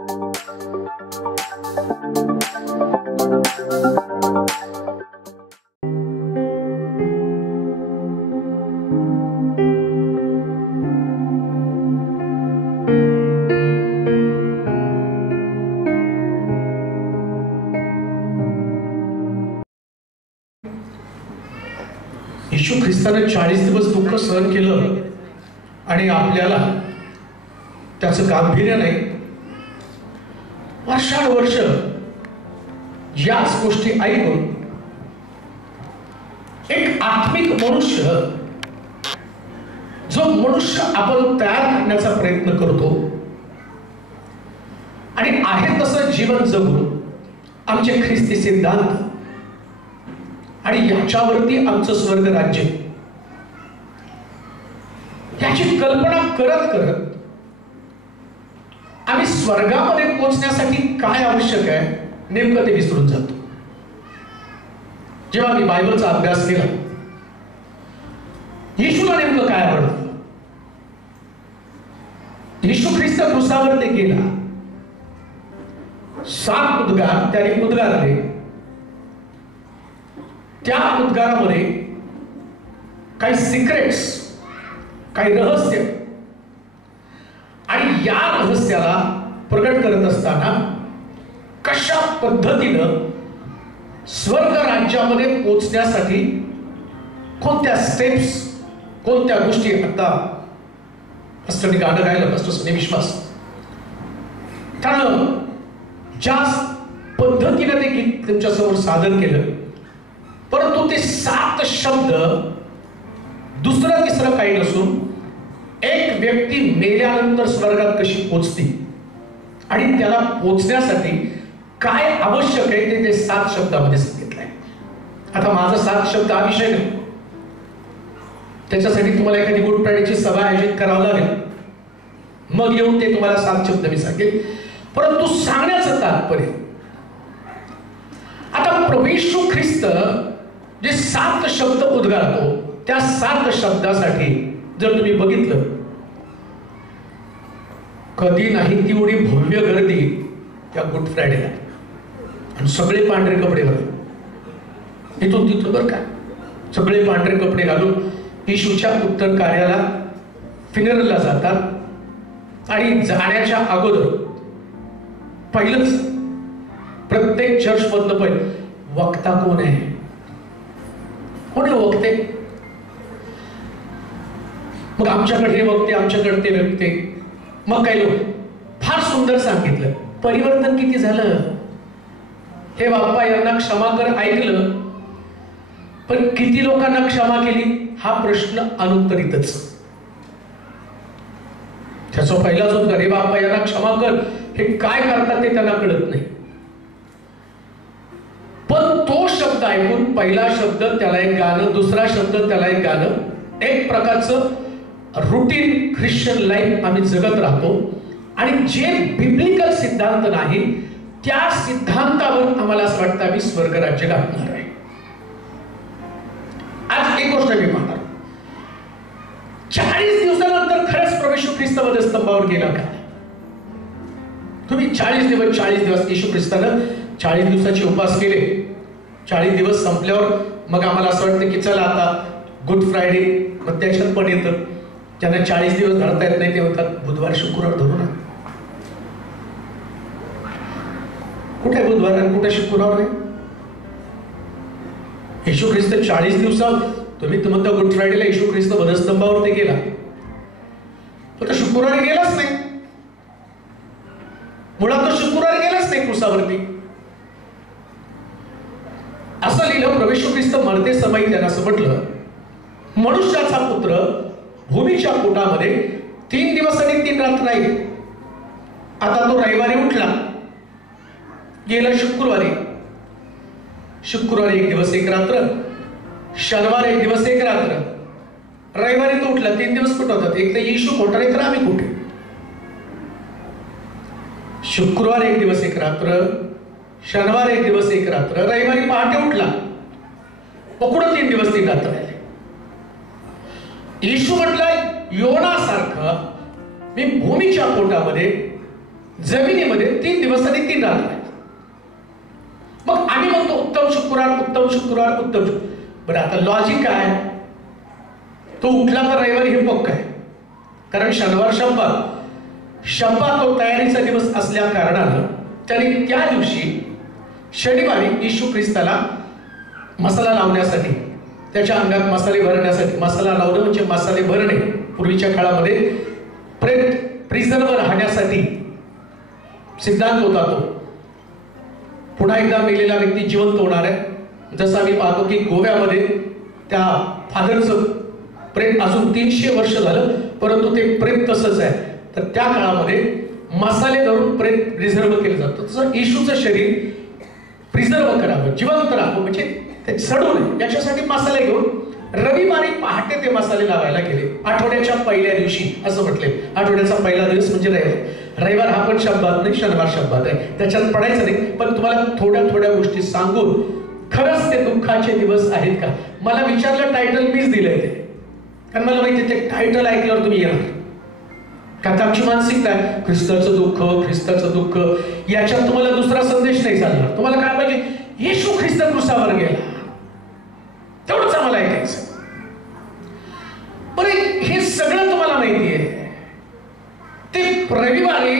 येशू ख्रिस्ताने 40 दिवस दुःख सहन केलं आणि आपल्याला त्याचं गांभीर्य नाही. वर्षानुवर्ष याच गोष्टी ऐकून एक आत्मिक मनुष्य, जो मनुष्य आपण तयार करण्याचा प्रयत्न करतो आणि आहे तसं जीवन जगून आमचे ख्रिस्ती सिद्धांत आणि याच्यावरती आमचं स्वर्ग राज्य याची कल्पना करत करत आम्ही स्वर्गामध्ये पोहोचण्यासाठी काय आवश्यक आहे नेमकं ते विसरून जातो. जेव्हा मी बायबलचा अभ्यास केला, येशूला नेमकं काय आवडतं, येशू ख्रिस्त क्रूसावर ते गेला, 7 उद्गार त्याने उद्गारले. त्या उद्गारामध्ये काही सिक्रेट्स, काही रहस्य, आणि या रहस्याला प्रकट करत असताना कशा पद्धतीनं स्वर्ग राज्यामध्ये पोहोचण्यासाठी कोणत्या स्टेप्स, कोणत्या गोष्टी, आता असं गाणं गायलं असतं विश्वास, त्यानं ज्या पद्धतीने ते गीत तुमच्यासमोर सादर केलं, परंतु ते 7 शब्द दुसरं तिसरं काही नसून एक व्यक्ती मेल्यानंतर स्वर्गात कशी पोचते आणि त्याला पोचण्यासाठी काय आवश्यक आहे ते 7 शब्दामध्ये सांगितलंय. आता माझा 7 शब्द हा विषय नाही, त्याच्यासाठी तुम्हाला एखादी गुड फ्रायडेची सभा आयोजित करावं लागेल, मग येऊन ते तुम्हाला 7 शब्द मी सांगेल. परंतु सांगण्याचं तात्पर्य, आता प्रभू येशू ख्रिस्त जे 7 शब्द उद्गारतो, त्या 7 शब्दासाठी जर तुम्ही बघितलं, कधी नाही तेवढी भव्य गर्दी त्या गुड फ्रायडेला, आणि सगळे पांढरे कपडे घालून, इथून तिथून बरं का, सगळे पांढरे कपडे घालून येशूच्या उत्तर कार्याला, फिनरलला जातात. आणि जाण्याच्या अगोदर पहिलंच प्रत्येक चर्च मधलं पहिलं, वक्ता कोण आहे, कोण आहे वक्ते, मग आमच्याकडे हे वक्ते, आमच्याकडे ते वक्ते. मग काही लोक फार सुंदर सांगितलं, परिवर्तन किती झालं, हे बाप्पा यांना क्षमा कर ऐकलं, पण किती लोकांना क्षमा केली हा प्रश्न अनुत्तरितच. त्याचा पहिलाच उत्तर, हे बाप्पा यांना क्षमा कर, हे काय करतात ते त्यांना कळत नाही. पण तो शब्द ऐकून पहिला शब्द त्याला एक गाणं, दुसरा शब्द त्याला एक गाणं, एक प्रकारचं रुटीन ख्रिश्चन लाईफ आम्ही जगत राहतो. आणि जे बिब्लिकल सिद्धांत नाही त्या सिद्धांतावर आम्हाला असं वाटतं आम्ही स्वर्ग राज्य गाठणार आहे. आज एक गोष्ट मी म्हणणार, 40 दिवसानंतर खरंच प्रभू येशू ख्रिस्त मध्ये स्तंभावर गेला का? तुम्ही 40 दिवस येशू ख्रिस्तानं 40 दिवसाचे उपवास केले, 40 दिवस संपल्यावर मग आम्हाला असं वाटतं की चला आता गुड फ्रायडे प्रत्यक्षात पण येतं. ज्यांना 40 दिवस धरता येत नाही ते म्हणतात बुधवार शुक्रवार धरू ना. कुठे बुधवार आणि कुठे शुक्रवार आहे? येशू ख्रिस्त 40 दिवसात, तुम्ही म्हणता गुड फ्रायडेला येशू ख्रिस्त वधस्तंभावरती गेला, पण शुक्रवारी गेलाच नाही. मुळात तो शुक्रवारी गेलाच नाही क्रूसावरती. असं लिहिलं, प्रभू येशू ख्रिस्त मरते समय त्यांना असं म्हटलं, मनुष्याचा पुत्र भूमीच्या पोटामध्ये 3 दिवस आणि 3 रात्र राहील. आता तो रविवारी उठला, गेला शुक्रवारी, शुक्रवारी 1 दिवस 1 रात्र, शनिवार 1 दिवस 1 रात्र, रविवारी तो उठला. 3 दिवस कुठं होतात? एक तर येशू मोठा नाही तर आम्ही कुठे. शुक्रवार 1 दिवस 1 रात्र, शनिवार 1 दिवस 1 रात्र, रविवारी पहाटे उठला, पकडून 3 दिवस 3 रात्र राहिले. येशू म्हटलं, योना सारखं मी भूमीच्या पोटामध्ये जमिनीमध्ये 3 दिवस आणि 3 रात्र. मग आम्ही म्हणतो उत्तम शुक्रवार, उत्तम शुक्रवार, उत्तम शुक्रवार. बरं, आता लॉजिक काय? तो उठला तर रविवारी हे पक्क आहे, कारण शनिवार शब्बात तो तयारीचा दिवस असल्या कारणानं त्याने त्या दिवशी शनिवारी येशू ख्रिस्ताला मसाला लावण्यासाठी, त्याच्या अंगात मसाले भरण्यासाठी, मसाला लावणं म्हणजे मसाले भरणे, पूर्वीच्या काळामध्ये प्रिझर्व्ह राहण्यासाठी सिद्धांत होता तो. पुन्हा एकदा मेलेला व्यक्ती जिवंत होणार आहे. जसं आम्ही पाहतो की गोव्यामध्ये त्या फादरचं प्रेत अजून 300 वर्ष झालं, परंतु ते प्रेत तसंच आहे. तर त्या काळामध्ये मसाले धरून प्रेत प्रिझर्व्ह केलं जातं. तसं येशूचं शरीर प्रिझर्व्ह करावं, जिवंत राहावं, म्हणजे ते सडू नये याच्यासाठी मसाले घेऊन रविवारी पहाटे ते मसाले लावायला गेले. आठवड्याच्या पहिल्या दिवशी असं म्हटले. आठवड्याचा पहिला दिवस म्हणजे रविवार. रविवार हा पण शब्दात नाही, शनिवार शब्दात आहे, त्याच्यात पडायचं नाही. पण तुम्हाला थोड्या थोड्या गोष्टी सांगून खरंच ते दुःखाचे दिवस आहेत का? मला विचारलं, टायटल मीच दिलंय ते, कारण मला माहिती ते टायटल ऐकल्यावर तुम्ही येणार. कारण आमची मानसिकता आहे ख्रिस्ताचं दुःख, ख्रिस्ताचं दुःख. याच्यात तुम्हाला दुसरा संदेश नाही चालणार. तुम्हाला काय पाहिजे? येशू ख्रिस्त क्रुसावर गेला, तेवढंच आम्हाला ऐकायचं. बरं, हे सगळं तुम्हाला माहिती आहे. ते रविवारी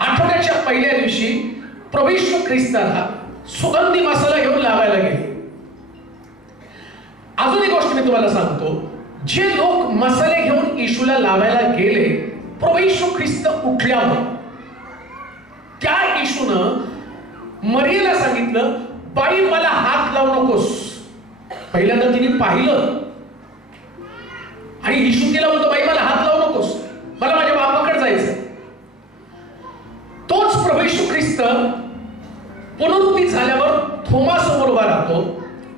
आठवड्याच्या पहिल्या दिवशी प्रभू येशू ख्रिस्ताला सुगंधी मसाला घेऊन लावायला गेले. अजून एक गोष्ट मी तुम्हाला सांगतो, जे लोक मसाले घेऊन येशूला लावायला गेले, प्रभू येशू ख्रिस्त उठल्यावर त्या येशूनं मरियेला सांगितलं, बाई मला हात लावू नकोस. पहिल्यांदा तिने पाहिलं आणि येशू तिला म्हणतो, बाई मला हात लावू नकोस, मला माझ्या बापाकडे जायचं. तोच प्रभू येशू ख्रिस्त पुनरुत्थान झाल्यावर थोमा समोर उभा राहतो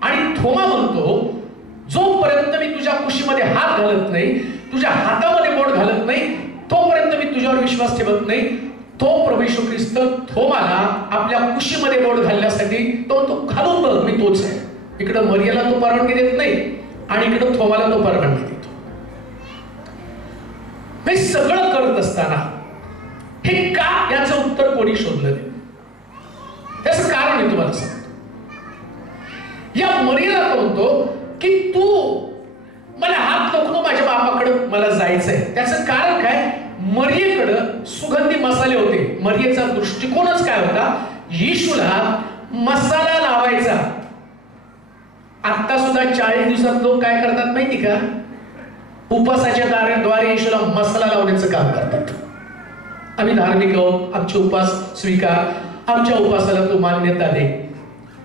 आणि थोमा म्हणतो, जोपर्यंत मी तुझ्या कुशीमध्ये हात घालत नाही, तुझ्या हातामध्ये बोट घालत नाही, तोपर्यंत मी तुझ्यावर विश्वास ठेवत नाही. तो प्रभू येशू ख्रिस्त थोमाला आपल्या कुशीमध्ये बोट घालण्यासाठी तो घालून बघ, मी तोच आहे. इकडं मरियेला तो परवानगी देत नाही आणि इकडं थोमाला तो परवानगी देतो. हे सगळं करत असताना हे का, याचं उत्तर कोणी शोधलं नाही. त्याचं कारण मी तुम्हाला सांगतो. या मरियेला तो म्हणतो की तू मला हात नको, माझ्या बापाकडे मला जायचंय. त्याचं कारण काय? मरियेकडं सुगंधी मसाले होते. मरियेचा दृष्टिकोनच काय होता? येशूला मसाला लावायचा. आता सुद्धा 40 दिवसात लोक काय करतात माहिती का? उपासाच्या द्वारे येशूला मसाला लावण्याचं काम करतात. आम्ही धार्मिक आहोत, आमचे उपास स्वीकार, आमच्या उपासाला तू मान्यता दे.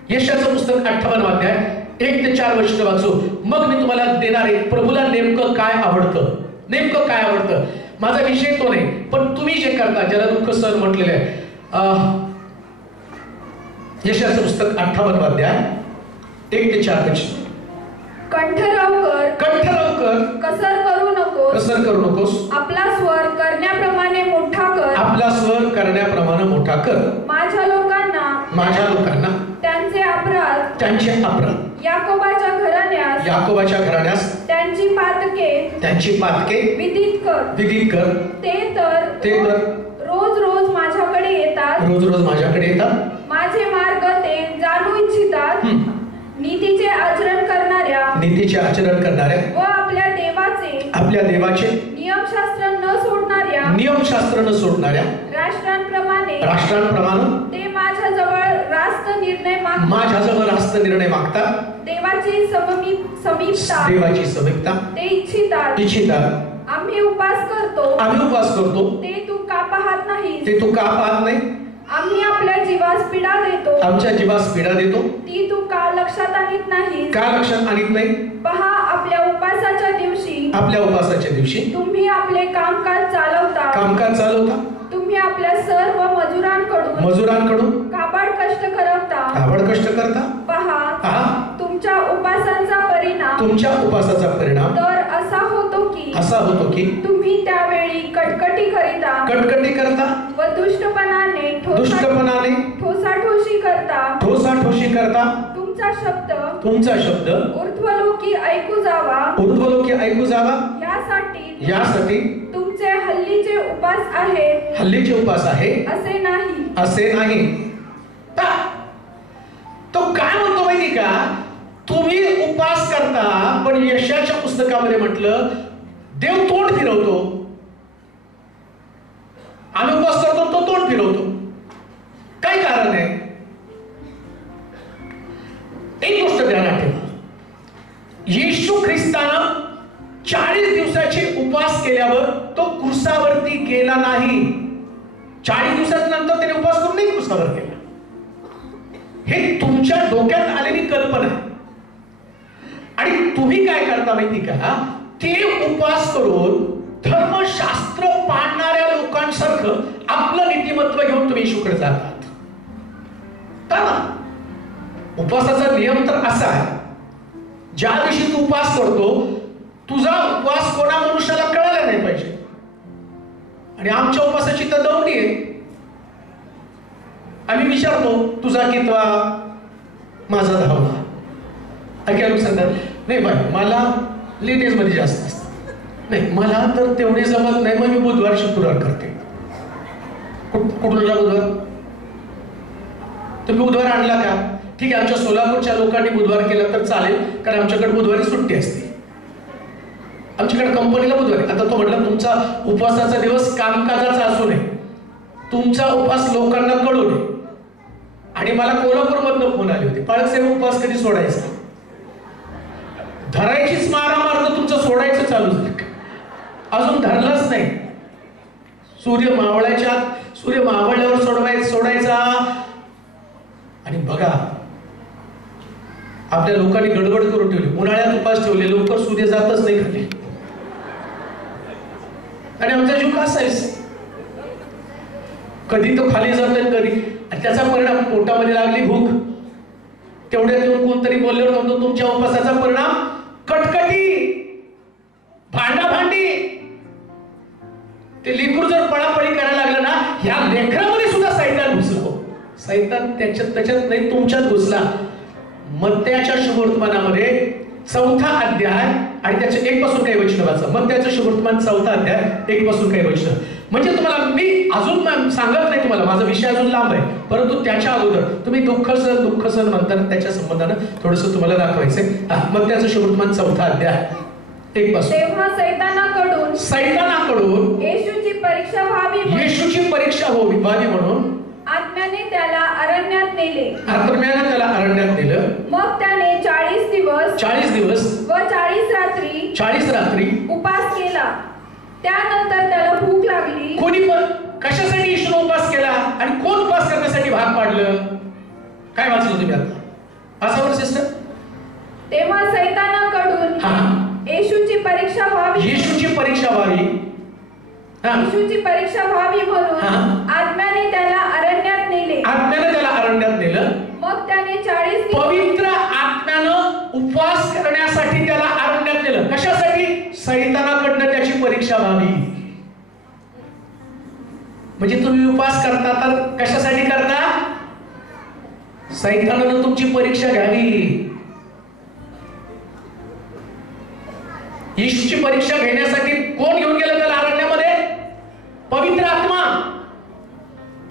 यशाचं पुस्तक 58 अध्याय 1 ते 4 वचन वाचू, मग मी तुम्हाला देणार आहे प्रभूला नेमकं काय आवडतं. नेमकं काय आवडतं माझा विषय तो नाही, पण तुम्ही जे करता, ज्याला दुःख सहन म्हटलेलं आहे. यशाचं पुस्तक 58 अध्याय 1 ते 4 वचन. कंठराव कर, कसर करू नकोस. आपला स्वर करण्याप्रमाणे मोठा कर. माझ्या लोकांना त्यांचे अपराध याकोबाच्या घराण्यास त्यांची पातके विदित कर. ते तर रोज माझ्याकडे येतात. माझे मार्ग ते जाणू इच्छितात. नीतीचे आचरण करणाऱ्या व आपल्या देवाचे नियमशास्त्र न सोडणाऱ्या राष्ट्रांप्रमाणे ते माझ्याजवळ रास्त निर्णय मागतात. देवाची समीपता ते इच्छितात. आम्ही उपवास करतो. ते तू का पाहत नाही? आम्ही आपल्या जीवास पीडा देतो. ती तू का लक्षात आणत नाही? पहा, आपल्या उपासाच्या दिवशी तुम्ही आपले कामकाज चालवता. तुम्ही आपल्या सर्व मजुरांकडून काबाड कष्ट करता. पहा, तुमच्या उपासाचा परिणाम तर असा होतो की तुम्ही त्यावेळी कटकटी करता व दुष्टपणाने ठोसाठोशी करता. तुमचा शब्द ऊर्ध्वलोकी ऐकू जावा. यासाठी तुमचे हल्लीचे उपास आहे असे नाही. असे नाही. तो काय म्हणतो माहिती का, तुम्ही उपवास करता, पण यशाच्या पुस्तकामध्ये म्हटलं देव तोंड फिरवतो. आम्ही उपवास करतो, तो तोंड फिरवतो. काय कारण आहे? एक गोष्ट ध्यानात ठेवा, येशू ख्रिस्तानं 40 दिवसाचे उपवास केल्यावर तो क्रुसावरती गेला नाही. 40 दिवसानंतर त्याने उपवास करून नाही क्रुसावर गेला. हे तुमच्या डोक्यात आलेली कल्पना आहे. आणि तुम्ही काय करता माहिती का, ते उपवास करून धर्मशास्त्र पाळणाऱ्या लोकांसारखं आपलं नीतिमत्व घेऊन तुम्ही येशूकडे जातात. उपवासाचा नियम तर असा आहे, ज्या दिवशी तू उपवास करतो तुझा उपवास कोणा मनुष्याला कळायला नाही पाहिजे. आणि आमच्या उपवासाची तर दौंडी आहे. आम्ही विचारतो तुझा कितवा, माझा 10वा. ऐकायला सांगतात नाही बाय मला लेडीज मध्ये जास्त असतात, नाही मला तर तेवढे जमत नाही, मग मी बुधवार शुक्रवार करते. कुठला बुधवार? तुम्ही बुधवार आणला का? ठीक आहे, आमच्या सोलापूरच्या लोकांनी बुधवार केला तर चालेल, कारण आमच्याकडे बुधवारी सुट्टी असते. आमच्याकडे कंपनीला बुधवारी. आता तो म्हटला तुमचा उपवासाचा दिवस कामकाजाचा असू नये, तुमचा उपवास लोकांना कळू नये. आणि मला कोल्हापूरमधनं फोन आले होते, पाळकसाहेब उपवास कधी सोडायचा? धरायचीच मारामार तुमचं सोडायचं चालू झालं, अजून धरलाच नाही. सूर्य मावळल्यावर सोडायचा. आणि बघा आपल्या लोकांनी गडबड करून ठेवली, उन्हाळ्यात उपास ठेवले, लवकर सूर्य जातच नाही खाली. आणि आमचा जीव कसा आहे, कधी तो खाली जातोय कधी. आणि त्याचा परिणाम पोटामध्ये लागली भूक, तेवढ्यात येऊन कोणतरी बोलल्यावर म्हणतो तुमच्या उपासाचा परिणाम कटकटी, भांडाभांडी. ते लेकरू जर पळापळी करायला लागलं ना, ह्या लेकरामध्ये सुद्धा सैतान घुसलो. सैतान त्याच्यात नाही, तुमच्यात घुसला. मत्त्याच्या शुभवर्तमानामध्ये 4था अध्याय आणि त्याचे 1 पासून काही वचन वाचा. मत्त्याचं शुभवर्तमान 4था अध्याय 1 पासून काही वचन. म्हणजे तुम्हाला मी अजून सांगत नाही, तुम्हाला माझा विषय अजून लांब आहे, परंतु त्याच्या अगोदर तुम्ही दुःख सण म्हणताना त्याच्या संबंधानं थोडस तुम्हाला दाखवायचंय. मत्त्याचं शुभवर्तमान 4था अध्याय 1 पासून. तेव्हा सैतानाकडून येशूची परीक्षा व्हावी म्हणून आत्म्याने त्याला अरण्यात नेले. मग त्याने 40 दिवस व 40 रात्री उपास केला. त्यानंतर त्याला भूक लागली. कोणी पण कशासाठी येशूने उपास केला आणि कोण उपास करण्यासाठी भाग पाडलं? काय वाचलं तुम्ही आता? असावर सिस्टर. तेव्हा सैतानाकडून येशूची परीक्षा व्हावी म्हणून आत्म्याने त्याला अरण्यात नेले. मग त्याने 40 पवित्र आत्म्यानं उपवास करण्यासाठी त्याला अरण्यात नेलं. कशासाठी? सैतानाकडनं त्याची परीक्षा व्हावी. म्हणजे तुम्ही उपवास करता तर कशासाठी करता? सैतानानं तुमची परीक्षा घ्यावी. येशूची परीक्षा घेण्यासाठी कोण घेऊन गेलं त्याला अरण्यामध्ये? पवित्र आत्मा.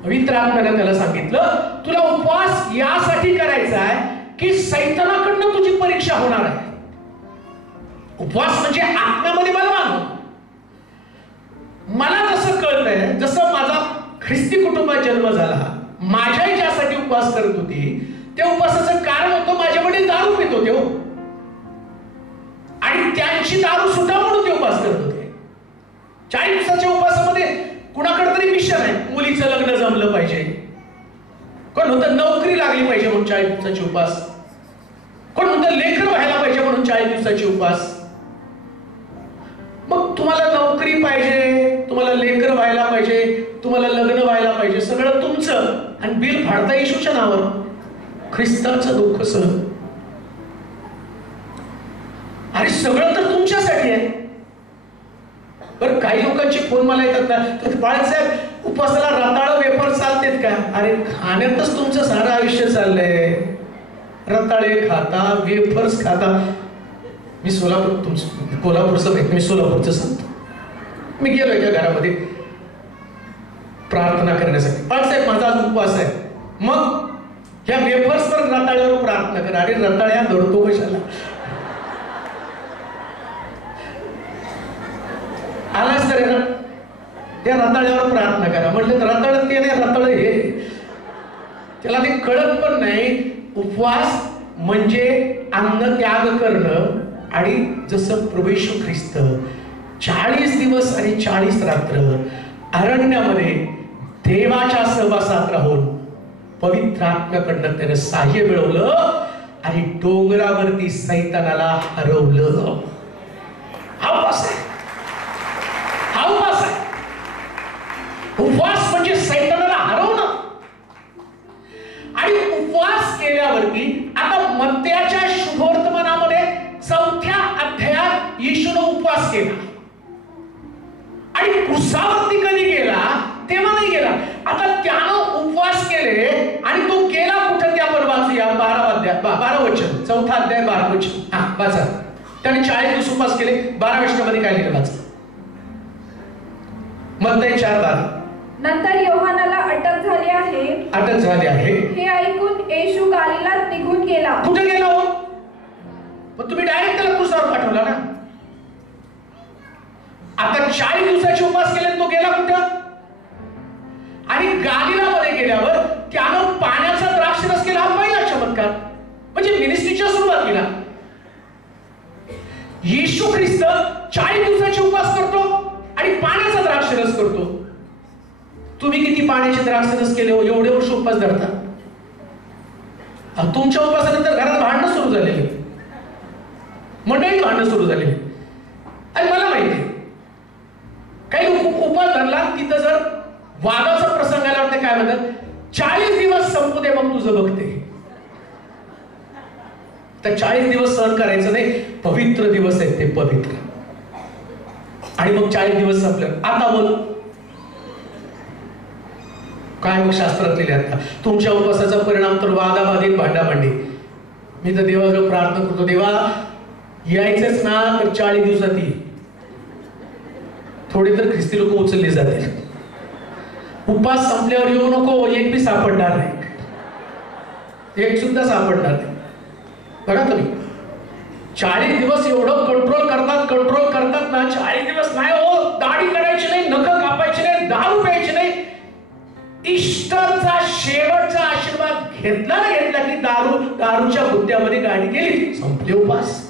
पवित्र आत्म्याने त्याला सांगितलं तुला उपवास यासाठी करायचा आहे की सैतानाकडनं तुझी परीक्षा होणार आहे. उपवास म्हणजे आत्म्यामध्ये बलवान. मला जसं कळतंय, जसं माझा ख्रिस्ती कुटुंबात जन्म झाला, माझ्याही ज्यासाठी उपवास करत होती, त्या उपवासाचं कारण होतं माझे वडील दारू पित होते हो, आणि त्यांची दारू सुद्धा म्हणून ते उपवास करत होते. 40 दिवसाच्या उपवासामध्ये कुणाकडे तरी मिशन आहे, मुलीचं लग्न जमलं पाहिजे, कोण म्हणतं नोकरी लागली पाहिजे म्हणून 40 दिवसाचे उपवास, कोण म्हणतं लेकरं व्हायला पाहिजे म्हणून 40 दिवसाचे उपवास. मग तुम्हाला नोकरी पाहिजे, तुम्हाला लेकरं व्हायला पाहिजे, तुम्हाला लग्न व्हायला पाहिजे, सगळं तुमचं, आणि बिल फाडता येशूच्या नावावर. ख्रिस्ताचं दुःख सहन, अरे सगळं तर तुमच्यासाठी आहे. बरं काही लोकांचे फोन मला येतात ना, तर बाळासाहेब उपवासाला रताळ वेफर चालतेत का? अरे खाण्यातच तुमचं सारं आयुष्य चाललंय. रताळे खाता, वेफर्स खाता. मी कोल्हापूरचं नाही, मी सोलापूरचं सांगतो. मी गेलो एका घरामध्ये प्रार्थना करण्यासाठी. बाळासाहेब माझा आज उपवास मग या वेफर्सवर रताळ्यावर प्रार्थना करा. आणि रताळ्या दडतो कशाला? आलाच तर ना, त्या रताळ्यावर प्रार्थना करा. म्हटलं रताळ ते नाही, रताळ हे. त्याला ते कळत पण नाही. उपवास म्हणजे अन्न त्याग करणं. आणि जसं प्रभू येशू ख्रिस्त 40 दिवस आणि 40 रात्र अरण्यामध्ये देवाच्या सहवासात राहून पवित्र आत्म्याकडनं त्यानं सहाय्य मिळवलं आणि डोंगरावरती सैतानाला हरवलं. हा उपवास आहे. हा उपवास आहे. उपवास म्हणजे सैतानाला हरवणं. आणि उपवास केल्यावरती आता मत्त्याच्या शुभवर्तमानामध्ये 4थ्या अध्यायात येशूने उपवास केला. आणि क्रुसावरती कधी गेला? तेव्हा नाही गेला. आता त्यानं उपवास केले आणि तो गेला कुठं ते आपण वाचूया. 12 वचन, 4था अध्याय 12 वचन. हा वाचा. त्याने 40 दिवस उपवास केले. 12 वचनामध्ये काय लिहिलं वाचा. मत्ती 4:12. नंतर योहानाला अटक झाली आहे. अटक झाली आहे हे ऐकून येशू गालिलात निघून गेला. कुठे गेला हो? पण तुम्ही डायरेक्ट त्याला क्रुसावर पाठवला ना. आता 40 दिवसाचे उपवास केले, तो गेला कुठं? आणि गालिलामध्ये गेल्यावर त्यानं पाण्याचा द्राक्षरस केला. हा पहिला चमत्कार. म्हणजे मिनिस्ट्रीच्या सुरुवातीला येशू ख्रिस्त 40 दिवसाचे उपवास करतो आणि पाण्याचा द्राक्षरस करतो. तुम्ही किती पाण्याचे द्राक्षरस केले हो? एवढे वर्ष उपवास धरता. तुमच्या उपवासानंतर घरात भांडणं सुरू झालेली, मंडळी भांडणं सुरू झालेली. आणि मला माहिती आहे काही लोक उपवास धरला तिथं जर वादाचा प्रसंग आला ते काय म्हणतात, 40 दिवस संपू दे मग तुझं बघते. तर 40 दिवस सहन करायचं नाही. पवित्र दिवस आहेत ते, पवित्र. आणि मग 40 दिवस संपले. आता बोल काय मग शास्त्रात लिहिले? आता तुमच्या उपवासाचा परिणाम तर वादावादीत, भांडाभांडी. मी तर देवाजवळ प्रार्थना करतो, देवा यायचंच ना तर 40 दिवसात ये. थोडी तर ख्रिस्ती लोक उचलली जातील. उपवास संपल्यावर येऊ नको. एक बी सापडणार नाही. एक सुद्धा सापडणार नाही. बघा तुम्ही 40 दिवस एवढं कंट्रोल करतात ना. 40 दिवस नाही हो, दाढी करायची नाही, नख कापायची नाही, दारू प्यायची नाही. ईस्टरचा शेवटचा आशीर्वाद घेतला की दारूच्या बुद्ध्यामध्ये गाडी गेली, संपले उपवास.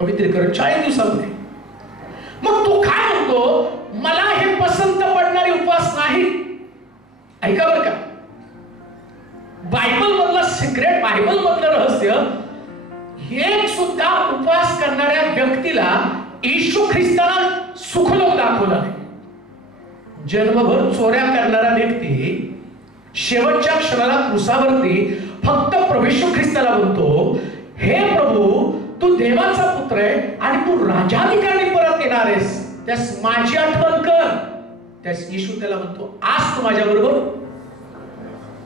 पवित्रीकरण 40 दिवसामध्ये. मग तो काय म्हणतो, मला हे पसंत पडणारे उपवास नाही. ऐका बरं का, बायबल मधलं सिक्रेट, बायबल मधलं रहस्य, एक सुद्धा उपवास करणाऱ्या व्यक्तीला येशू ख्रिस्ताला सुखलोक दाखवला नाही. जन्मभर चोऱ्या करणारा व्यक्ती शेवटच्या क्षणाला क्रुसावरती फक्त प्रभू येशू ख्रिस्ताला म्हणतो, हे प्रभू तू देवाचा पुत्र आहे आणि तू राजाधिकाराने परत येणार आहेस, त्यास माझी आठवण कर. त्यास येशू त्याला म्हणतो, आज तू माझ्या बरोबर.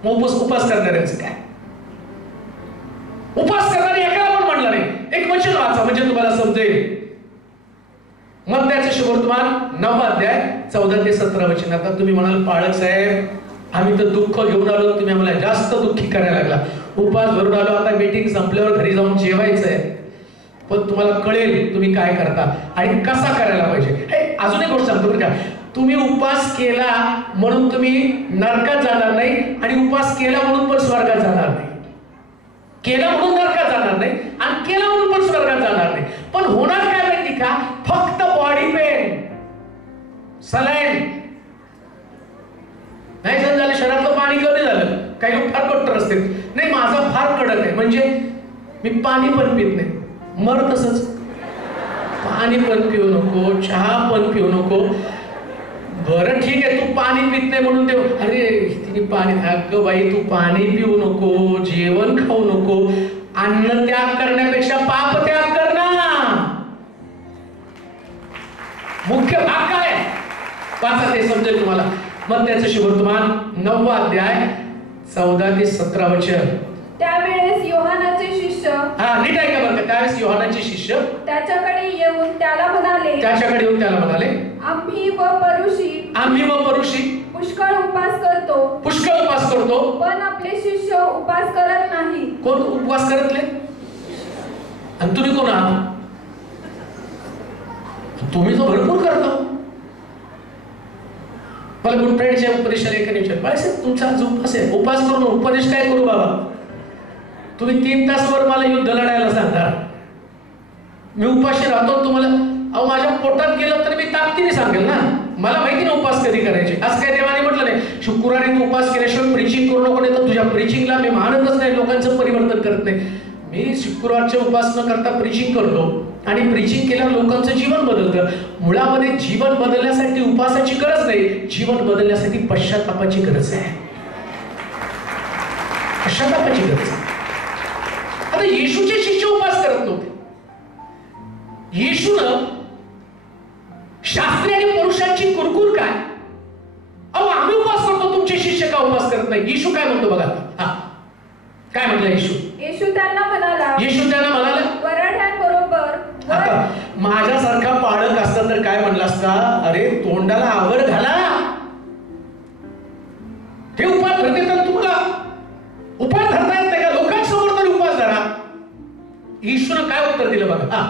उपवास करणाऱ्यांचं काय? उपवास करणारे एकाला पण म्हणलं नाही. एक वचन वाचा म्हणजे तुम्हाला समजेल. मत्त्याचे शुभवर्तमान 9 अध्याय 14 ते 17 वचन. आता तुम्ही म्हणाल, पाळक साहेब आम्ही तर दुःख घेऊन आलो, तुम्ही आम्हाला जास्त दुःखी करायला लागला. उपवास भरून आलो, आता मीटिंग संपल्यावर घरी जाऊन जेवायचंय. पण तुम्हाला कळेल तुम्ही काय करता आणि कसा करायला पाहिजे. हे अजून एक गोष्ट सांगतो बरं का, तुम्ही उपवास केला म्हणून तुम्ही नरकात जाणार नाही आणि उपवास केला म्हणून पण स्वर्गात जाणार नाही. केला म्हणून नरकात जाणार नाही आणि केला म्हणून पण स्वर्गात जाणार नाही. पण होणार काय माहिती का, फक्त बॉडी पेन, सलाईन नाही झालं, शरीरातलं पाणी कमी झालं. काही लोक फार कट्टर असते, नाही माझा फार कडक आहे म्हणजे मी पाणी पण पित नाही. मर तसंच, पाणी पण पिऊ नको, चहा पण पिऊ नको. बरं ठीक आहे, तू पाणी पित नाही म्हणून देव, अरे तिने पाणी, अगं बाई तू पाणी पिऊ नको, जेवण खाऊ नको, अन्न त्याग करण्यापेक्षा पाप त्याग कर ना. मुख्य भाग काय वाचा ते समजेल तुम्हाला. मग त्याचं शुभवर्तमान 9 अध्याय 14 ते 17 वचन. त्यावेळेस योहानाचे शिष्य, नीट ऐका बरं का, त्यावेळेस योहानाचे शिष्य त्याच्याकडे येऊन त्याला म्हणाले, आम्ही व परुषी पुष्कळ उपवास करतो पण आपले शिष्य उपास करत नाही. कोण उपवास करत नाही? आणि तुम्ही कोण आहात? तुम्ही तो भरपूर करता. मला गुड फ्रायडेच्या उपदेशाला एकाने विचारलं, बाळासाहेब तुमचा आज उपवास आहे, उपवास करून उपदेश काय करू बाबा? तुम्ही 3 तासवर मला युद्ध लढायला सांगता. मी उपाशी राहतो तुम्हाला. अहो माझ्या पोटात गेलं तर मी ताकदीने सांगेल ना. मला माहिती ना उपास कधी करायचे. आज काय देवाने म्हटलं नाही शुक्रवारी तू उपास केल्याशिवाय प्रीचिंग करू नको, नाही तर तुझ्या प्रीचिंगला मी मानतच नाही, लोकांचं परिवर्तन करत नाही. मी शुक्रवारचे उपास न करता प्रीचिंग करतो आणि प्रीचिंग केल्यावर लोकांचं जीवन बदलतं. मुळामध्ये जीवन बदलण्यासाठी उपासाची गरज नाही, जीवन बदलण्यासाठी पश्चातापाची गरज आहे. पश्चातापाची गरज आहे. आता येशूचे शिष्य उपास करत नव्हते. येशूनं शास्त्री आणि पुरुषांची कुरकुर काय, अहो आम्ही उपास करतो तुमचे शिष्य का उपास करत नाही? येशू काय म्हणतो बघा. हा काय म्हटलं येशू? येशू त्यांना म्हणाला वराढ्यांबरोबर. आता माझ्यासारखा पाळक असता तर काय म्हणला असता? अरे तोंडाला आवर घाला, हे उपास धरते तर तुम्हाला उपास धरता येत नाही का? लोकांसमोर तरी उपास धरा. येशूनं काय उत्तर दिलं बघा.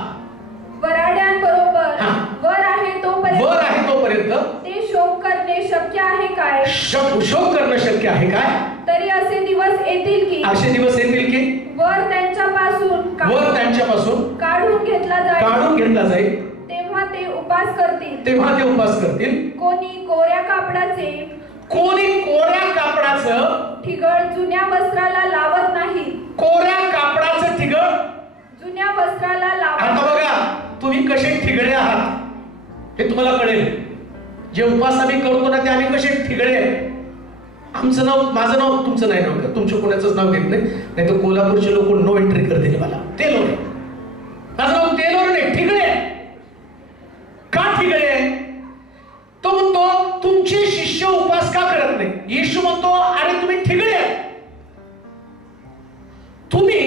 वराढ्यांबरोबर वर आहे तोपर्यंत ते शोक करणे शक्य आहे काय? शोक करणं शक्य आहे काय? तरी असे दिवस येतील की वर त्यांच्यापासून काढून घेतला जाईल. तेव्हा ते उपास करतील. कोणी कोऱ्या कापडाचं ठिगळ जुन्या वस्त्राला लावत नाही. कोऱ्या कापडाचं ठिगळ जुन्या वस्त्राला लावत. आता बघा तुम्ही कसे ठिगळे आहात हे तुम्हाला कळेल. जे उपास आम्ही करतो ना ते आम्ही कसे ठिगळे. आमचं नाव, माझं नाव, तुमचं नाही नाव, तुमच्या कोणाचंच नाव घेत नाही, नाही तर कोल्हापूरचे लोक नो एंट्री करतील मला. तेलोर, माझं नाव तेलोर नाही, ठिगळे. का ठिगळे? तो म्हणतो तुमचे शिष्य उपास का करत नाही? येशू म्हणतो अरे तुम्ही ठिगळे. तुम्ही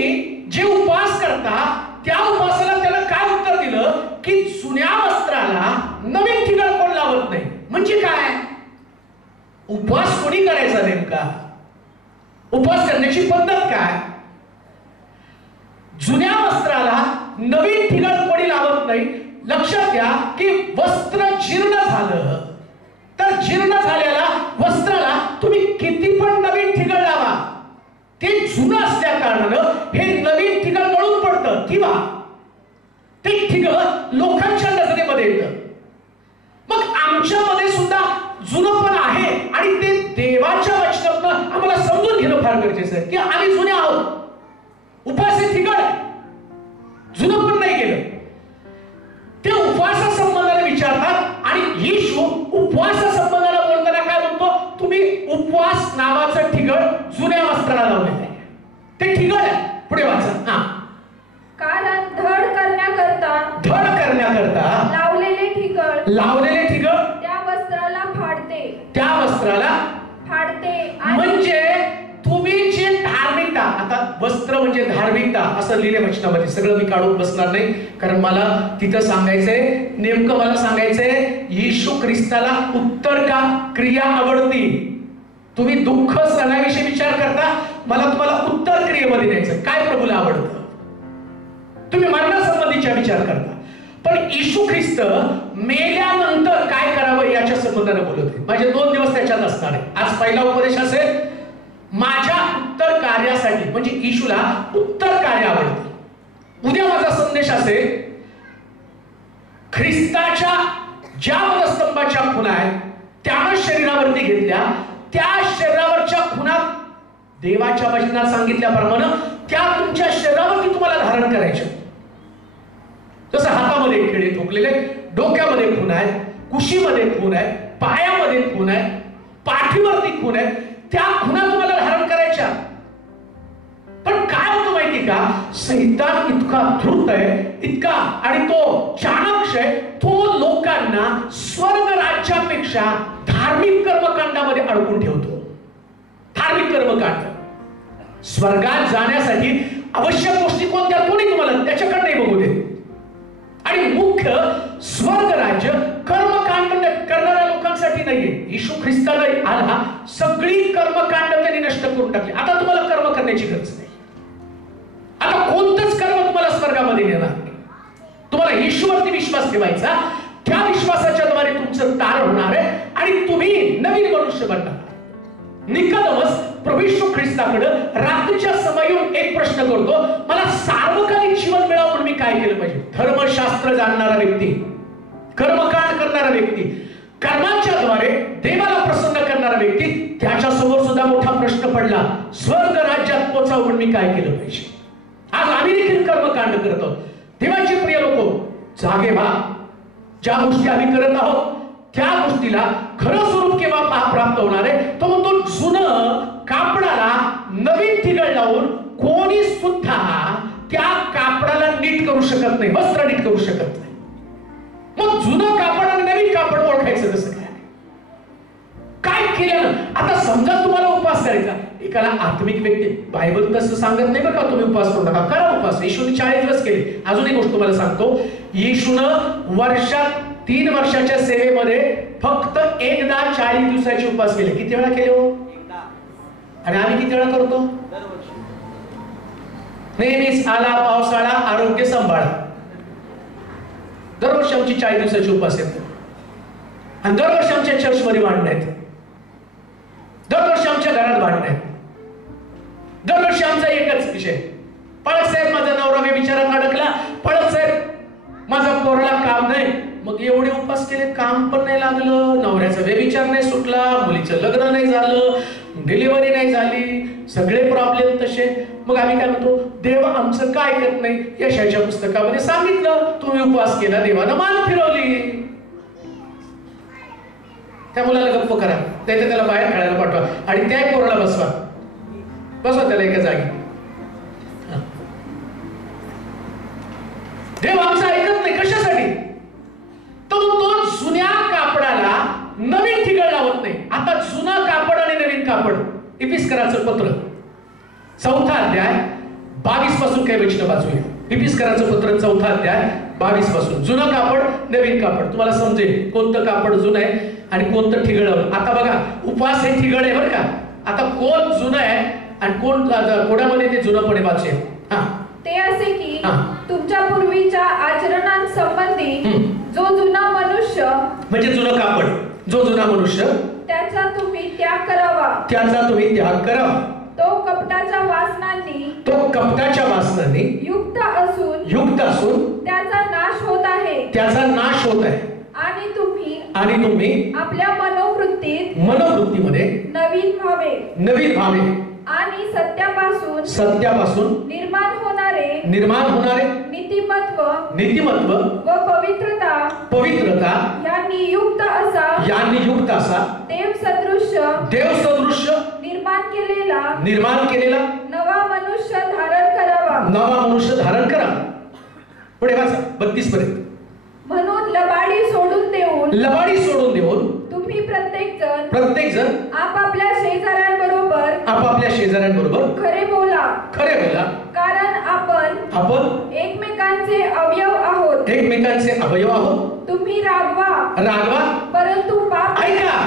जे उपास करता त्या उपासाला त्याला काय उत्तर दिलं की जुन्या वस्त्राला नवीन ठिगळ कोण लावत नाही. म्हणजे काय? उपवास कोणी करायचा नेमका? उपवास करण्याची पद्धत काय? जुन्या वस्त्राला नवीन ठिगळ कोणी लावत नाही. लक्षात घ्या की वस्त्र जीर्ण झालं तर जीर्ण झालेल्या वस्त्राला तुम्ही किती पण नवीन ठिगळ लावा, ते जुनं असल्या कारणानं हे नवीन ठिगळ गळून पडतं किंवा ते ठिगळ लोकांच्या नजरेमध्ये येतं. मग आमच्यामध्ये सुद्धा जुनं पण आहे आणि ते देवाच्या वचनातून आम्हाला समजून घेणं फार गरजेचं आहे की आम्ही जुने आहोत. उपास हे ठिगळ जुनं पण नाही गेलं. ते उपवासा संबंधाने विचारतात आणि येशू उपवासा संबंधाने बोलताना काय म्हणतो? तुम्ही उपवास नावाचं ठिगळ जुन्या वस्त्राला लावलेलं आहे. ते ठिगळ आहे. पुढे वाचा. कारण धड करण्याकरता लावलेले ठिगळ त्या वस्त्राला फाडते. म्हणजे तुम्ही जे धार्मिकता, आता वस्त्र म्हणजे धार्मिकता असं लिहिले वचनामध्ये. सगळं मी काढून बसणार नाही कारण मला तिथं सांगायचंय, नेमकं मला सांगायचंय येशू ख्रिस्ताला उत्तर का क्रिया आवडती. तुम्ही दुःख सणाविषयी विचार करता, मला तुम्हाला उत्तर क्रियेमध्ये द्यायचं. काय प्रभूला आवडतं? तुम्ही मरणासंबंधीचा विचार करता, पण येशू ख्रिस्त मेल्यानंतर काय करावं याच्या संबंधाने बोलत आहे. माझे 2 दिवस त्याच्यात असणार आहे. आज पहिला उपदेश असेल माझ्या उत्तर कार्यासाठी, म्हणजे येशूला उत्तर कार्य आवडते. उद्या माझा संदेश असेल ख्रिस्ताच्या ज्या वधस्तंभाच्या खुणा आहेत त्यानं शरीरावरती घेतल्या, त्या शरीरावरच्या खुणा देवाच्या वचनात सांगितल्याप्रमाणे त्या तुमच्या शरीरावरती तुम्हाला धारण करायच्या. जसं हातामध्ये खिळे ठोकलेले, डोक्यामध्ये खून आहे, कुशीमध्ये खून आहे, पायामध्ये खून आहे, पाठीवरती खून आहे, त्या खुणा तुम्हाला धारण करायच्या. पण काय होतं माहिती का? सैतान इतका धूर्त आहे, इतका, आणि तो चाणक्ष आहे, तो लोकांना स्वर्ग राज्यापेक्षा धार्मिक कर्मकांडामध्ये अडकून ठेवतो. धार्मिक कर्मकांड, स्वर्गात जाण्यासाठी आवश्यक गोष्टी कोणत्या कोणी तुम्हाला त्याच्याकडे नाही बघू दे. आणि मुख्य स्वर्ग राज्य कर्मकांड करणाऱ्या लोकांसाठी नाहीये. येशू ख्रिस्ताने आला, सगळी कर्मकांड त्यांनी नष्ट करून टाकली. आता तुम्हाला कर्म करण्याची गरज नाही. आता कोणतंच कर्म तुम्हाला स्वर्गामध्ये नेणार नाही. तुम्हाला येशूवरती विश्वास ठेवायचा. त्या विश्वासाच्या द्वारे तुमचं तारण होणार आहे आणि तुम्ही नवीन मनुष्य बनणार. निकोदेमस प्रभू येशू ख्रिस्ताकडे रात्रीच्या समय येऊन एक प्रश्न करतो, मला सार्वकालिक जीवन मिळावं म्हणून मी काय केलं पाहिजे? धर्मशास्त्र जाणणारा व्यक्ती, कर्मकांड करणारा व्यक्ती, कर्मांच्या द्वारे देवाला प्रसन्न करणारा व्यक्ती, त्याच्या समोर सुद्धा मोठा प्रश्न पडला, स्वर्ग राज्यात पोहोचावं म्हणून मी काय केलं पाहिजे? आज आम्ही देखील कर्मकांड करत आहोत. देवाचे प्रिय लोक, जागे व्हा. ज्या गोष्टी आम्ही करत आहोत त्या गोष्टीला खरं स्वरूप केव्हा प्राप्त होणार आहे? तो म्हणतो, जुनं कापडाला नवीन ठिगळ लावून कोणी सुद्धा त्या कापडाला नीट करू शकत नाही, वस्त्र नीट करू शकत नाही. मग जुनं कापड आणि नवीन कापड ओळखायचं कसं काय? काय केलं? आता समजा तुम्हाला उपवास करायचा, एकाला आत्मिक व्यक्ती, बायबल तसं सांगत नाही बरं का तुम्ही उपवास करू नका, करा उपवास. येशूने 40 दिवस केले. अजून एक गोष्ट तुम्हाला सांगतो, येशूनं वर्षात 3 वर्षाच्या सेवेमध्ये फक्त एकदा 40 दिवसाचे उपवास केले. किती वेळा केले हो? आणि आम्ही किती वेळा करतो? नेहमीच आला पावसाळा आरोग्य सांभाळा. दरवर्षी आमची 40 दिवसाचे उपवास येतात आणि दरवर्षी आमच्या चर्चमध्ये भांडणं आहेत, दरवर्षी आमच्या घरात भांडणं आहेत, दरवर्षी आमचा एकच विषय, पळत साहेब माझा नवरा व्यभिचारात अडकला, पळत साहेब माझा पोराला काम नाही. मग एवढे उपवास केले, काम पण नाही लागलं, नवऱ्याचा व्यभिचार नाही सुटला, मुलीचं लग्न नाही झालं, डिलिव्हरी नाही झाली, सगळे प्रॉब्लेम तसे. मग आम्ही काय म्हणतो, देव आमचं काय करत नाही? यशाच्या पुस्तकामध्ये सांगितलं, तुम्ही उपवास केला, देवानं मान फिरवली. त्या मुलाला गप्प करा, नाही तर त्याला बाहेर खेळायला पाठवा आणि त्या पोराला बसवा त्याला एका जागी. देव आमचं ऐकत नाही. कशासाठी? तो जुन्या कापडाला नवीन ठिगळ लावत नाही. आता जुनं कापड आणि नवीन कापड, इफिस्कराचं पत्र 4था अध्याय 22 पासून काही वचन वाचूया. इफिस्कराचं पत्र 4था अध्याय 22 पासून. जुनं कापड नवीन कापड, तुम्हाला समजेल कोणतं कापड जुनं आहे आणि कोणतं ठिगळ. आता बघा, उपवास हे ठिगळ आहे बरं का. आता कोण जुनं आहे आणि कोण कोणामध्ये ते जुनपणे वाचेल? ते असे की तुमच्या पूर्वीच्या आचरणांसंबंधी जो जुना मनुष्य, म्हणजे जुनं कापड, जो जुना मनुष्य, त्याचा तुम्ही त्याग करावा. त्याचा तुम्ही त्याग करावा. तो कपटाच्या वासनांनी युक्त असून त्याचा नाश होत आहे. आणि तुम्ही आपल्या मनोवृत्तीमध्ये नवीन भावे आणि सत्यापासून निर्माण होणारे नीतिमत्व व पवित्रता यांनी युक्त असा देव सदृश्य निर्माण केलेला नवा मनुष्य धारण करा. पुढे वाचा 32 पर्यंत. म्हणून लबाडी सोडून देऊन तुम्ही प्रत्येक जण आपापल्या शेजाऱ्यांबरोबर खरे बोला, कारण आपण एकमेकांचे अवयव आहोत. तुम्ही रागवा परंतु पाप. ऐका,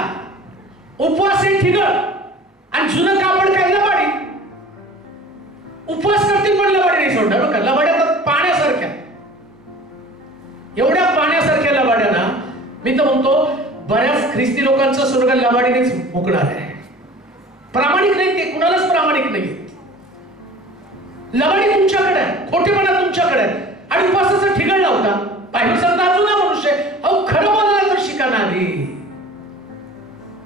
उपवास हे ठिगळ आणि जुनं कापड काय? लबाडी. उपवास करतील पण लबाडी नाही सोडणार बरं का. लबाड्या तर पाण्यासारख्या, एवढ्या पाण्यासारख्या लबाड्या ना, मी तर म्हणतो बऱ्याच ख्रिस्ती लोकांचं स्वर्ग लबाडीनेच मुकणार आहे. प्रामाणिक नाही ते, कुणालाच प्रामाणिक नाही. लबाडी तुमच्याकडे आहे, खोटेपणा तुमच्याकडे आहे आणि उपवासाचं ठिगळ लावता. बायबल सांगता जुना मनुष्य, अहो खरं बोलायला तर शिका ना आधी.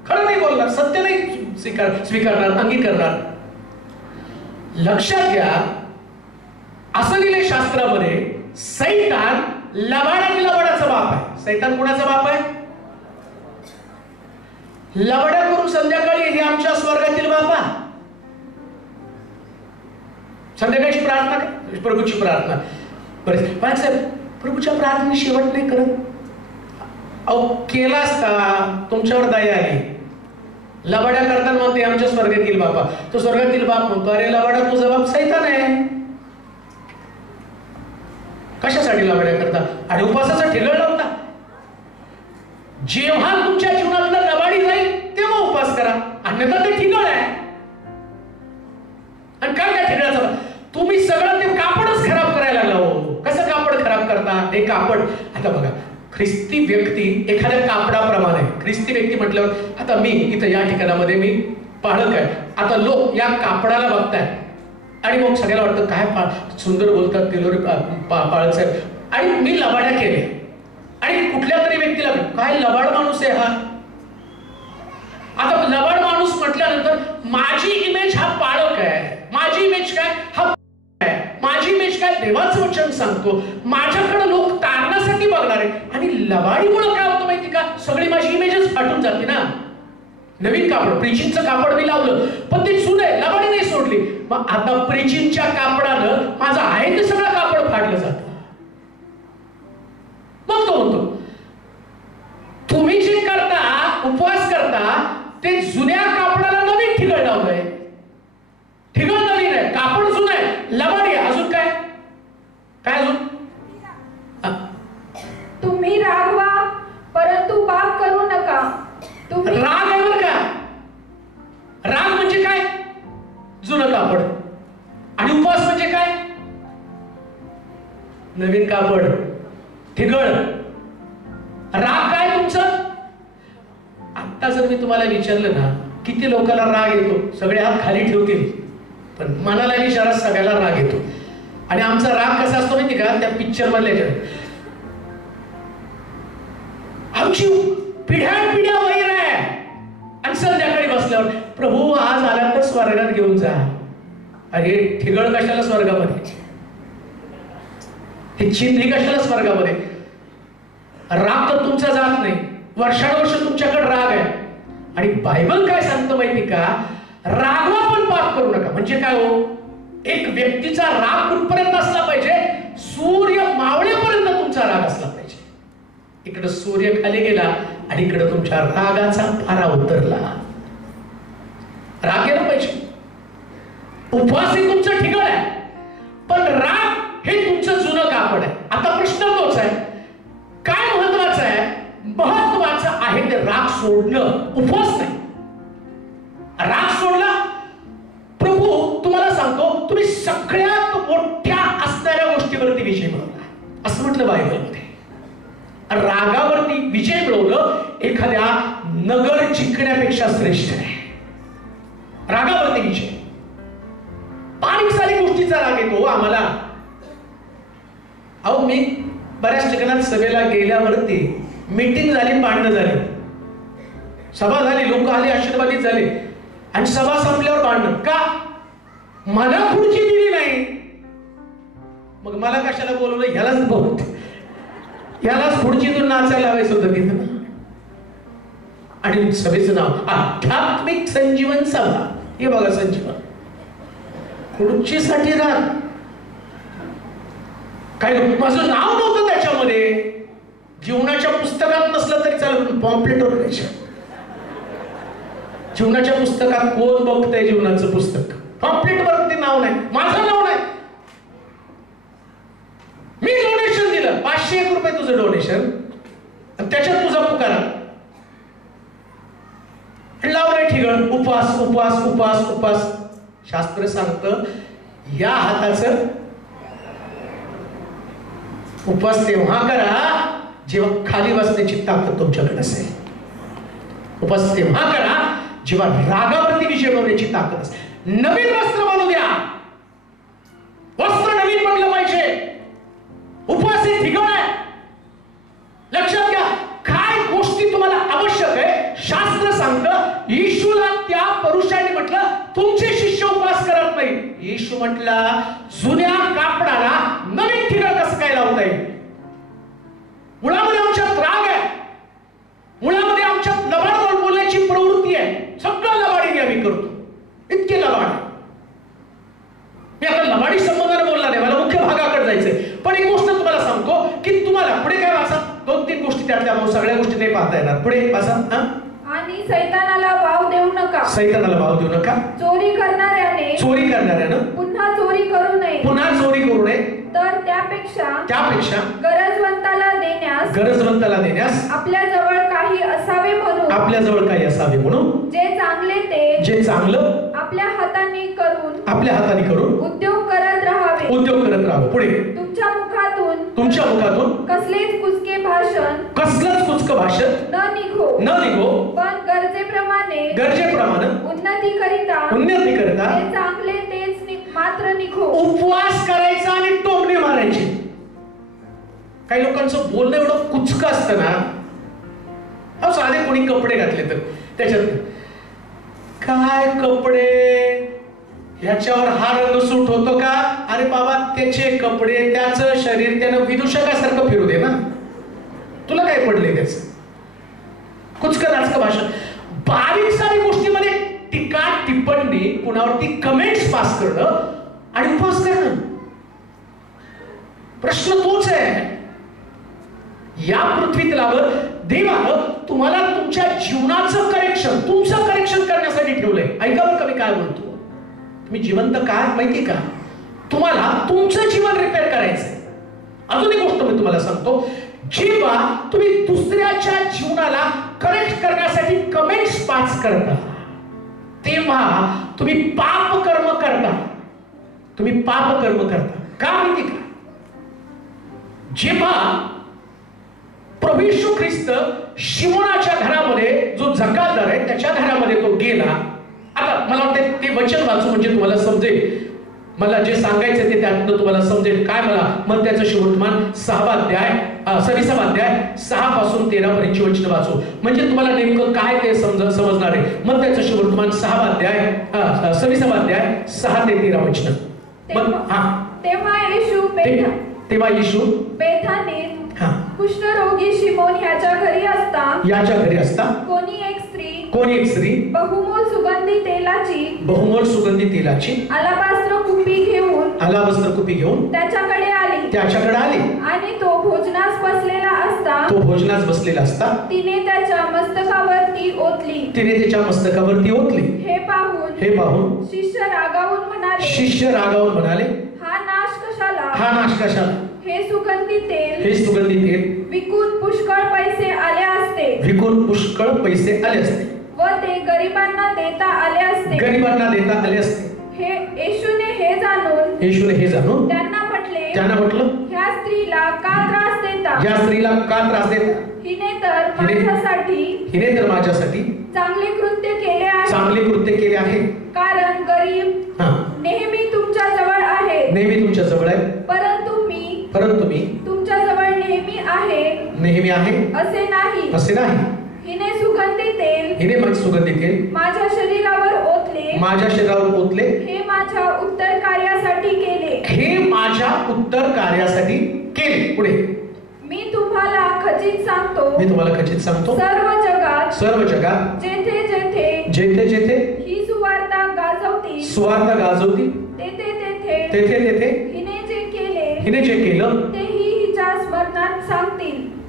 खरं नाही बोलणार, सत्य नाही स्वीकारणार, अंगीकारणार. लक्षात घ्या, असं लिहिले शास्त्रामध्ये, सैतान लबाडाचा बाप आहे. सैतान कुणाचा बाप आहे? लबाड्या करून संध्याकाळी हे आमच्या स्वर्गातील बापा. संध्याकाळची प्रार्थना, प्रभूची प्रार्थना. बरेच साहेब प्रभूच्या प्रार्थने शेवट नाही करत. अहो केला असता, तुमच्यावर दया आली. लबाड्या करताना म्हणते आमच्या स्वर्गातील बापा. तो स्वर्गातील बाप म्हणतो, अरे लबाडा तुझा बाप सैतान आहे. कशासाठी लबाड्या करता आणि उपवासाचा ठिगळ लावता? जेव्हा तुमच्या जीवनातला लबाडी करा, अन्यथा ते ठिगळ आहे. आणि काय काय ठिगळाचं? तुम्ही सगळं ते कापडच खराब करायला लागला. हो, कसं कापड खराब करता? ते कापड आता बघा, ख्रिस्ती व्यक्ती एखाद्या कापडाप्रमाणे. ख्रिस्ती व्यक्ती म्हटल्यावर आता मी इथं या ठिकाणामध्ये मी पाळक आहे. आता लोक या कापडाला बघतायत आणि मग सगळ्याला वाटतं काय सुंदर बोलतात ते लोक पाळक साहेब, आणि मी लबाड्या केल्या आणि कुठल्या तरी व्यक्तीला काय लबाड माणूस आहे हा. आता लबाड माणूस म्हटल्यानंतर माझी इमेज हा पाळक आहे, माझी इमेज काय हा आहे, माझी इमेज काय देवाचं वचन सांगतो, माझ्याकडे लोक तारण्यासाठी बघणार आहे. आणि लबाडीमुळे काय होतं माहिती का, सगळी माझी इमेजच फाटून जाते ना. नवीन कापड प्रिचिंगचं कापड मी लावलं पण ती सुने लबाडी नाही सोडली, मग आता प्रिचिंगच्या कापडानं माझं आहे ते सगळं कापड फाडलं जातं. मग तो म्हणतो तुम्ही जे करता, उपवास करता, ते जुन्या कापडाला नवीन ठिगळ लावलंय. ठिगळ नवीन आहे, कापड जुनं आहे, लबाडी आहे. अजून काय काय अजून? तुम्ही रागवा परंतु पाप करू नका. तुम्ही राग आहे बरं का. राग म्हणजे काय? जुनं कापड. आणि उपवास म्हणजे काय? नवीन कापड, ठिगळ. राग काय तुमचं? आता जर मी तुम्हाला विचारलं ना किती लोकांना राग येतो, सगळे हात खाली ठेवतील, पण मनाला विचारा सगळ्याला राग येतो. आणि आमचा राग कसा असतो माहिती का, त्या पिक्चर मधल्या आमची पिढ्या वैर आहे. आणि संध्याकाळी बसल्यावर प्रभू आज आला तर स्वर्गात घेऊन जा. अरे ठिगळ कशाला स्वर्गामध्ये, हे चिंधी कशाला स्वर्गामध्ये? राग तर तुमचा जात नाही, वर्षानुवर्ष तुमच्याकडे राग आहे. आणि बायबल काय सांगतं माहिती का, रागवा पण पाप करू नका. म्हणजे काय हो, एक व्यक्तीचा राग कुठपर्यंत असला पाहिजे, सूर्य मावळेपर्यंत तुमचा राग असला पाहिजे. इकडे सूर्य खाली गेला आणि इकडे तुमच्या रागाचा पारा उतरला. राग गेला पाहिजे. उपवास हे तुमचं ठिगळ आहे, पण राग हे तुमचं जुनं कापड आहे. आता प्रश्न तोच आहे, काय महत्वाचं आहे? महत्वाचं आहे ते राग सोडणं, उपवास नाही. राग सोडला, प्रभू तुम्हाला सांगतो तुम्ही सगळ्यात मोठ्या असणाऱ्या गोष्टीवरती विजय मिळवला असं म्हटलं बायबलमध्ये. रागावरती विजय मिळवलं एखाद्या नगर जिंकण्यापेक्षा श्रेष्ठ आहे. रागावरती विजय. बारीक सारी गोष्टीचा राग येतो आम्हाला. अहो मी बऱ्याच ठिकाणात सभेला गेल्यावरती मीटिंग झाली, भांडणं झाली, सभा झाली, लोक आले, आशीर्वादित झाले, आणि सभा संपल्यावर भांडणं का? मला खुर्ची दिली नाही. मग मला कशाला बोलवलं? ह्यालाच बोलत, ह्यालाच खुर्चीतून नाचायला लावायचं होतं तिथं. आणि सभेचं नाव आध्यात्मिक संजीवन सभा. हे बघा संजीवन, खुर्चीसाठी राग. काय माझं नाव नव्हतं त्याच्यामध्ये, जीवनाच्या पुस्तकात नसलं तरी चालत, पॉम्पलेटवर द्यायचं. जीवनाच्या पुस्तकात कोण बघतंय जीवनाचं पुस्तक? पॉम्पलेटवर ते नाव नाही, माझं नाव नाही. मी डोनेशन दिलं 501 रुपये तुझं डोनेशन, आणि त्याच्यात तुझा पुकारा लावलंय ठिगळ. उपवास उपवास उपवास उपवास. शास्त्र सांगतं या हाताचं उपवास तेव्हा करा जेव्हा खाली बसण्याची ताकद तुमच्याकडे असेल. उपवास तेव्हा करा जेव्हा रागावरती विजय मिळवण्याची ताकद असेल. नवीन वस्त्र बनवू द्या, वस्त्र नवीन बनलं पाहिजे. उपवास हे ठिगळ आहे. लक्षात घ्या, काय गोष्टी तुम्हाला आवश्यक आहे. शास्त्र सांगतं येशूला त्या पुरुषाने म्हटलं तुमचे शिष्य उपवास करत नाही. येशू म्हटला जुन्या कापडाला नवीन ठिगळ कसं काय लावता येईल? मुळामध्ये आमच्यात राग आहे, मुळामध्ये आमच्यात लबाड बोलण्याची प्रवृत्ती आहे. सगळं लबाडीने आम्ही करतो, इतके लबाड. मी आता लबाडी संबंधाने बोलणार नाही, मला मुख्य भागाकडे जायचंय. पण एक गोष्ट तुम्हाला सांगतो की तुम्हाला पुढे काय वाचा, 2-3 गोष्टी त्यातल्या, सगळ्या गोष्टी नाही पाहता येणार. पुढे वाचा. आणि सैतानाला वाव देऊ नका. सैतानाला वाव देऊ नका. चोरी करणाऱ्याने पुन्हा चोरी करू नये. तर त्यापेक्षा गरजवंताला देण्यास देण्यास, गरजवंताला देण्यास, आपल्या जवळ काही असावे म्हणून, आपल्या जवळ काही असावे म्हणून, जे चांगले ते जे चांगलं आपल्या हाताने करून, आपल्या हाताने करून उद्योग करत राहावे. उद्योग करत राहावं. पुढे, तुमच्या मुखातून कसलेच कुचके भाषण, कसलंच कुचकं भाषण न निघो, पण गरजेप्रमाणे उन्नती करिता ते चांगले तेच मात्र निघो. उपवास करायचा आणि टोमणे मारायचे. काही लोकांचं बोलणं एवढं कुचकं असतं ना. अहो, साधे कोणी कपडे घातले तर त्याच्यात काय कपडे, ह्याच्यावर हा रंग सूट होतो का? अरे बाबा, त्याचे कपडे, त्याचं शरीर त्यानं विदूषकासारखं फिरू दे ना. तुला काय पडले त्याच? कुचकं नाचकं भाषण, बारीक सारी गोष्टीमध्ये टीका टिप्पणी, कुणावरती कमेंट्स पास करणं आणि उपवास करणं. प्रश्न तोच आहे. या पृथ्वी तलावर देवानं तुम्हाला तुमच्या जीवनाचं करेक्शन, तुमचं करेक्शन करण्यासाठी ठेवलंय. ऐका बरं का मी काय बोलतो. तुम्ही जिवंत काय माहिती का? तुम्हाला तुमचं जीवन रिपेअर करायचंय. अजून एक गोष्ट मी तुम्हाला सांगतो. जेव्हा तुम्ही दुसऱ्याच्या जीवनाला करेक्ट करण्यासाठी कमेंट्स पास करता, तेव्हा तुम्ही पाप कर्म करता. तुम्ही पाप कर्म करता. का माहिती का? जेव्हा प्रभू येशू ख्रिस्त शिमोनाच्या घरामध्ये, जो जकातदार आहे त्याच्या घरामध्ये तो गेला. आता मला वाटतं ते वचन वाचू म्हणजे तुम्हाला समजेल. मला जे सांगायचं ते त्यातनं तुम्हाला समजेल. काय मला मत्त्याचं शिवर्तमान 6वा अध्याय 26वा अध्याय 6 पासून 13 पर्यंतची वचन वाचू म्हणजे तुम्हाला नेमकं काय ते समजणार आहे. मत्त्याचं शिवर्तमान 6वा अध्याय 26वा अध्याय 6 ते 13 वचन. तेव्हा येशू बेथानीत कुष्ठरोगी शिमोन ह्याच्या घरी असता कोणी एक स्त्री बहुमोल सुगंधी तेलाची अलाबास्त्र कुपी घेऊन त्याच्याकडे आली आणि तो भोजनास बसलेला असता तिने त्याच्या मस्तकावरती ओतली. हे पाहून शिष्य रागावून म्हणाले, हा नाश कशाला? हे सुगंधी तेल विकून पुष्कळ पैसे आले असते व ते गरिबांना देता आले असते. येशूने हे जाणून त्यांना म्हटलं, ह्या स्त्रीला का त्रास देता? हिने तर माझ्यासाठी चांगले कृत्य केले आहे. कारण गरीब नेहमी तुमच्या जवळ आहे, परंतु मी तुमच्या जवळ नेहमी आहे असे नाही. हिने सुगंधी तेल माझ्या शरीरावर ओतले. हे माझ्या उत्तर कार्यासाठी केले. पुढे, मी तुम्हाला खचित सांगतो सर्व जगात जेथे ही सुवार्ता गाजवती तेथे हिने जे केलं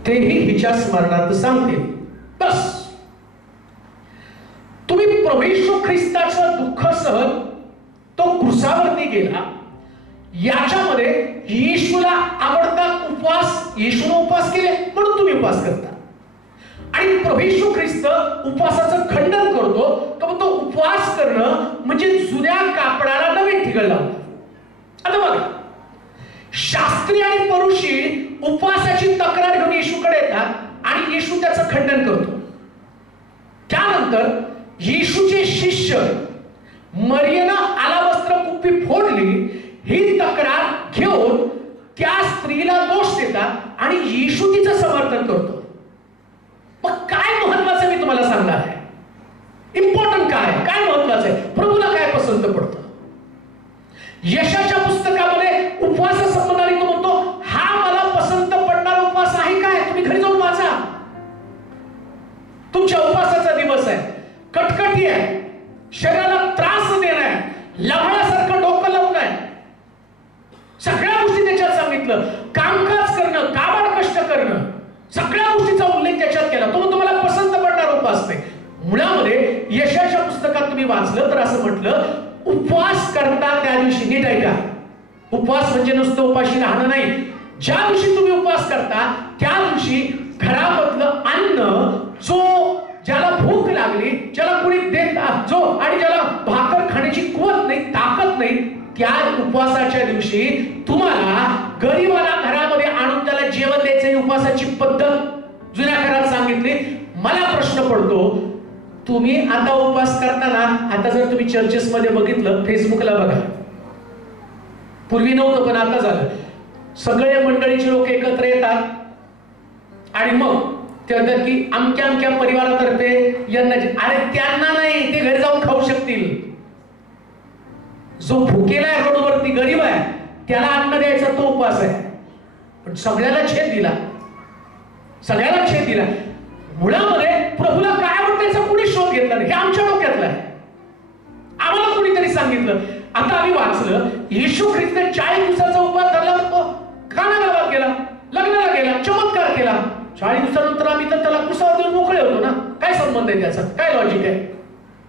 तेही हिच्या स्मरणात सांगतील. बस, तुम्ही प्रभू येशू ख्रिस्ताचं दुःख सहन, तो क्रुसावरती गेला. याच्यामध्ये येशूला आवडता येशूने उपवास केले म्हणून तुम्ही उपवास करता. आणि प्रभू येशू ख्रिस्त उपवासाचं खंडन करतो. तो उपवास करणं म्हणजे जुन्या कापडाला नवीन ठिकाण लावणं. आता बघा, शास्त्री आणि परुषी उपवासाची तक्रार घेऊन येशूकडे येतात आणि येशू त्याचं खंडन करतो. त्यानंतर येशूचे शिष्य मरियेनं अलाबास्त्र कुपी फोडली ही तक्रार घेऊन त्या स्त्रीला दोष देतात आणि येशू तिचं समर्थन करतो. मग काय महत्वाचं मी तुम्हाला सांगणार आहे. इम्पॉर्टंट काय महत्वाचं आहे, प्रभूला काय पसंत पडतं. यशाच्या पुस्तकामध्ये उपवासासंबंधाने तो म्हणतो, हा मला पसंत पडणारा उपवास आहे काय? तुम्ही घरी जाऊन वाचा. तुमच्या उपवासाचा दिवस आहे, कटकटी आहे, शरीराला त्रास देणं आहे, लवण्यासारखं डोकं लावणं आहे, सगळ्या गोष्टी त्याच्यात सांगितलं. कामकाज करणं, काबाड कष्ट करणं, सगळ्या गोष्टीचा उल्लेख त्याच्यात केला. तो तुम्हाला पसंत पडणारा उपवास नाही. मुळामध्ये यशाच्या पुस्तकात तुम्ही वाचलं तर असं म्हटलं, उपवास करता त्या दिवशी, नीट ऐका, उपवास म्हणजे नुसतं उपाशी राहणं नाही. ज्या दिवशी तुम्ही उपवास करता त्या दिवशी घरामधलं अन्न जो ज्याला भूक लागली, ज्याला कोणी देत जो आणि ज्याला भाकर खाण्याची कुवत नाही, ताकद नाही, त्या उपवासाच्या दिवशी तुम्हाला गरीबाला घरामध्ये आणून त्याला जेवण द्यायचं, ही उपवासाची पद्धत जुन्या घरात सांगितली. मला प्रश्न पडतो, तुम्ही आता उपवास करताना, आता जर तुम्ही चर्चेस मध्ये बघितलं, फेसबुकला बघा, पूर्वी नव्हतं पण आता झालं, सगळे मंडळीचे लोक एकत्र येतात आणि मग ते म्हणतात की अमक्या अमक्या परिवारातर्फे यांना, अरे त्यांना नाही, ते घरी जाऊन खाऊ शकतील. जो भुकेला आहे, रोडवरती गरीब आहे, त्याला अन्न द्यायचा तो उपवास आहे. पण सगळ्याला छेद दिला, सगळ्याला छेद दिला. मुळामध्ये प्रभूला काय आवडतं त्याचा कुणी शोध घेतला नाही, हे आमच्या डोक्यातलं आहे. आम्हाला कुणीतरी सांगितलं. आता आम्ही वाचलं, येशू ख्रिस्त 40 दिवसाचा उपवास धरला, तो काना गावात गेला, लग्नाला गेला, चमत्कार केला. 40 दिवसानंतर आम्ही तर त्याला कुसावर देऊन मोकळे होतो ना. काय संबंध आहे त्याचा? काय लॉजिक आहे?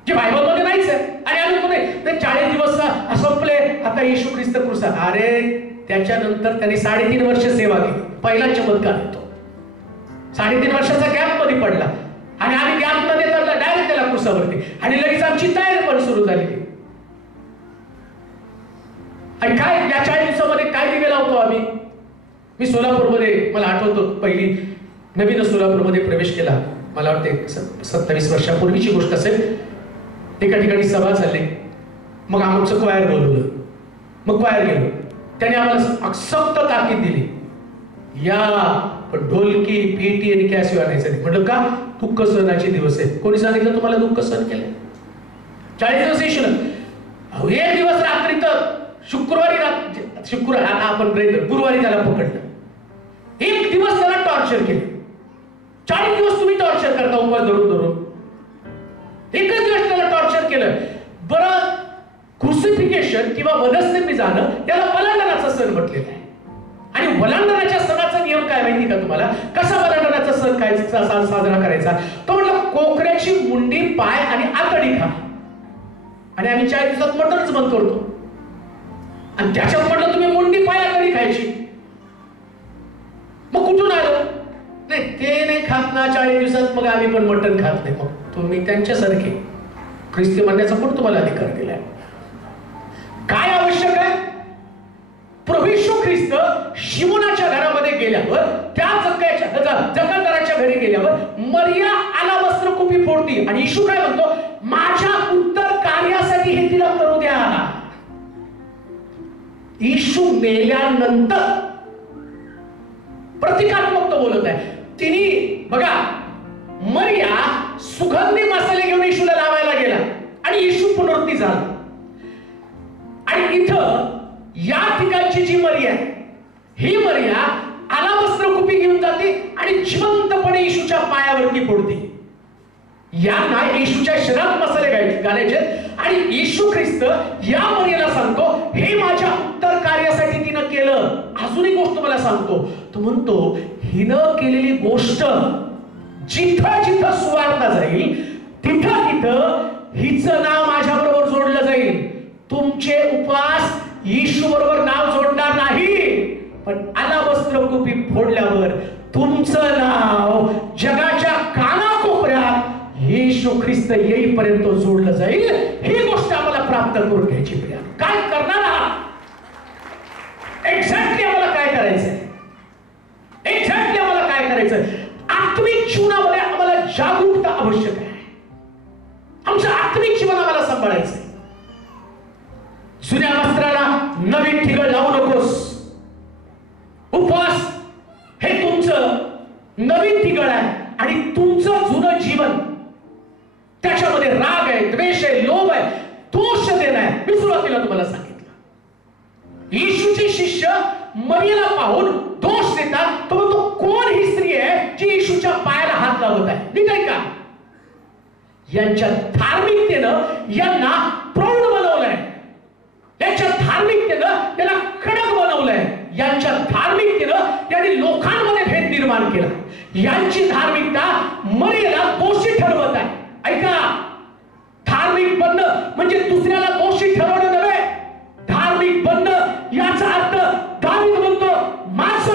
जे बायबलमध्ये नाहीच आहे. आणि आम्ही म्हणे ते 40 दिवस संपले, आता येशू ख्रिस्त क्रुसा. अरे त्याच्यानंतर त्यांनी 3.5 वर्ष सेवा केली. पहिला चमत्कार येतो, 3.5 वर्षाचा गॅप मध्ये पडला आणि आम्ही गॅप मध्ये धरला डायरेक्ट त्याला क्रुसावरती आणि लगेच आमची तयारी पण सुरू झाली. आणि काय या 40 दिवसामध्ये काय दिवे लावतो आम्ही? मी सोलापूरमध्ये, मला आठवतो पहिली नवीन सोलापूरमध्ये प्रवेश केला, मला वाटते 27 वर्षापूर्वीची गोष्ट असेल. एका ठिकाणी सभा झाली, मग आमचं क्वायर बोलवलं, मग क्वायर गेलो. त्याने आम्हाला सक्त ताकीद दिली, या पण ढोलकी पेटी आणि कॅसिओ आणायचं नाही. म्हटलं का? दुःख सहनाचे दिवस आहेत. कोणी सांगितलं तुम्हाला दुःख सहन केलं? 40 दिवस येशू ना. एक दिवस रात्री तर शुक्रवारी आता आपण गुरुवारी त्याला पकडलं. एक दिवस त्याला टॉर्चर केलं. 40 दिवस तुम्ही टॉर्चर करता उपवास धरून धरून, एकच दिवस त्याला टॉर्चर केलं. बरं, क्रुसिफिकेशन किंवा वधस्तंभी जाणं त्याला वलांडनाचा सण म्हटलेला आहे. आणि वलांडनाच्या सणाचा नियम काय माहिती का तुम्हाला? कसा वलांडनाचा सण काय साजरा करायचा? तो म्हटलं कोकऱ्याची मुंडी, पाय आणि आतडी खा. आणि आम्ही 40 दिवसात मटणच बंद करतो. आणि त्याच्यात म्हटलं तुम्ही मुंडी, पाय, आतडी खायची. मग कुठून आलं? नाही, ते नाही खात ना 40 दिवसात, मग आम्ही पण मटण खात नाही. मग तुम्ही त्यांच्यासारखे ख्रिस्ती म्हणण्याचा पण तुम्हाला अधिकार दिलाय. काय आवश्यक आहे? प्रभू येशू ख्रिस्त शिमोनाच्या घरामध्ये गेल्यावर, त्या जकार्याच्या घरी गेल्यावर मरिया आला वस्त्र कुपी फोडती आणि येशू काय म्हणतो? माझ्या उत्तर कार्यासाठी हे तिला करू द्या. येशू मेल्यानंतर प्रतिकात्मक तो बोलत आहे. तिने बघा, मरिया सुगंधी मसाले घेऊन येशूला लावायला गेला आणि येशू पुनरुत्थान झाला. आणि इथं या ठिकाणची जी मरिया आहे, ही मरिया आलावस्त्र कुपी घेऊन जाते आणि जिवंतपणे येशूच्या पायावरती फोडते. यांना येशूच्या शरीरात मसाले घालायचे आणि येशू ख्रिस्त या मरियाला सांगतो, हे माझ्या उत्तर कार्यासाठी तिनं केलं. अजून एक गोष्ट मला सांगतो, तो म्हणतो हिनं केलेली गोष्ट जिथं जिथं सुवार्ता जाईल, तिथं तिथं हिचं नाव माझ्या बरोबर जोडलं जाईल. तुमचे उपवास येशू बरोबर नाव जोडणार नाही, पण आलावस्त्र कुपी फोडल्यावर तुमचं नाव जगाच्या कानाकोपऱ्यात येशू ख्रिस्त येईपर्यंत जोडलं जाईल. ही गोष्ट आम्हाला प्राप्त करून घ्यायची. काय करणार आहात? एक्झॅक्टली आम्हाला काय करायचंय? एक्झॅक्टली आम्हाला काय करायचंय? आत्मिक जीवनामध्ये आम्हाला जागरूकता आवश्यक आहे. आमचं आत्मिक जीवन आम्हाला सांभाळायचंय. जुन्या वस्त्राला नवीन ठिगळ लावू नकोस. उपवास हे तुमचं नवीन ठिगळ आहे आणि तुमचं जुनं जीवन, त्याच्यामध्ये राग आहे, द्वेष आहे, लोभ आहे, दोष देणं आहे. मी सुरुवातीला तुम्हाला सांगितलं, येशूचे शिष्य मरियेला पाहून दोष देतात. तो म्हणतो, कोण ही स्त्री आहे जी येशूच्या पायाला हात लावत आहे? नीट आहे का? यांच्या धार्मिकतेनं यांना प्रौढ बनवलंय, यांच्या धार्मिकतेनं त्याला कडक बनवलंय, यांच्या धार्मिकतेनं त्यांनी लोकांमध्ये भेद निर्माण केला. यांची धार्मिकता मरियेला दोषी ठरवत आहे. ऐका, धार्मिक बनणं म्हणजे दुसऱ्याला दोषी ठरवणं नव्हे. धार्मिक बनणं याचा अर्थ दावीद म्हणतो, माझं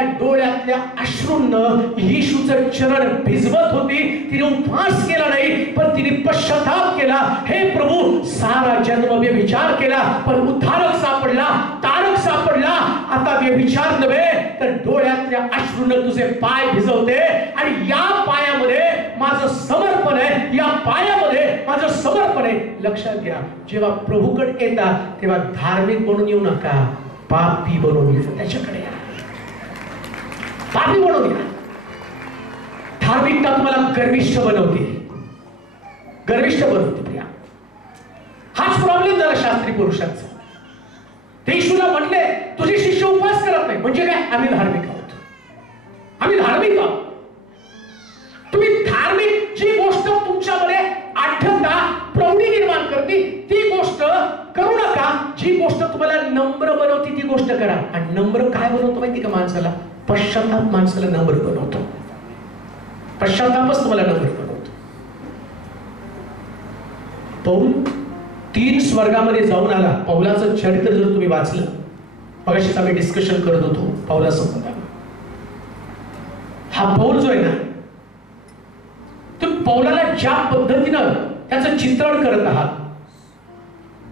त्या डोळ्यातल्या अश्रूंनं येशूचं चरण भिजवत होती. तिने उपवास केला नाही, पण तिने पश्चाताप केला. हे प्रभू, सारा जन्म व्यभिचार केला, पण उद्धारक सापडला, तारक सापडला. आता व्यभिचार नव्हे तर डोळ्यातल्या अश्रूंनं तुझे पाय भिजवते, आणि या पायामध्ये माझं समर्पण आहे, या पायामध्ये माझं समर्पण आहे. लक्षात घ्या, जेव्हा प्रभूकडे येता तेव्हा धार्मिक बनून येऊ नका, पापी बनून येऊ. त्याच्याकडे या, पापी बनून या. धार्मिकता तुम्हाला गर्विष्ठ बनवते, गर्विष्ठ बनवते. प्रिया, हाच प्रॉब्लेम झाला शास्त्री पुरुषांचा. ते येशूला म्हटले, तुझे शिष्य उपवास करत नाही. म्हणजे काय? आम्ही धार्मिक आहोत, आम्ही धार्मिक आहोत. तुम्ही धार्मिक, जी गोष्ट तुमच्यामध्ये आढळता, प्रौढी निर्माण करते, ती गोष्ट करू नका. जी गोष्ट तुम्हाला नम्र बनवते ती गोष्ट करा. आणि नम्र काय बनवतो माहिती का माणसाला? पश्चाताप माणसाला नम्र बनवतो. पश्चातापच तुम्हाला नम्र बनवतो. पौल 3 स्वर्गामध्ये जाऊन आला. पौलाचं चरित्र जर तुम्ही वाचलं, मगाशीच आम्ही डिस्कशन करत होतो पौलासंबंधात. हा पौल जो आहे ना, तो पौलाला ज्या पद्धतीनं त्याचं चित्रण करत आहात,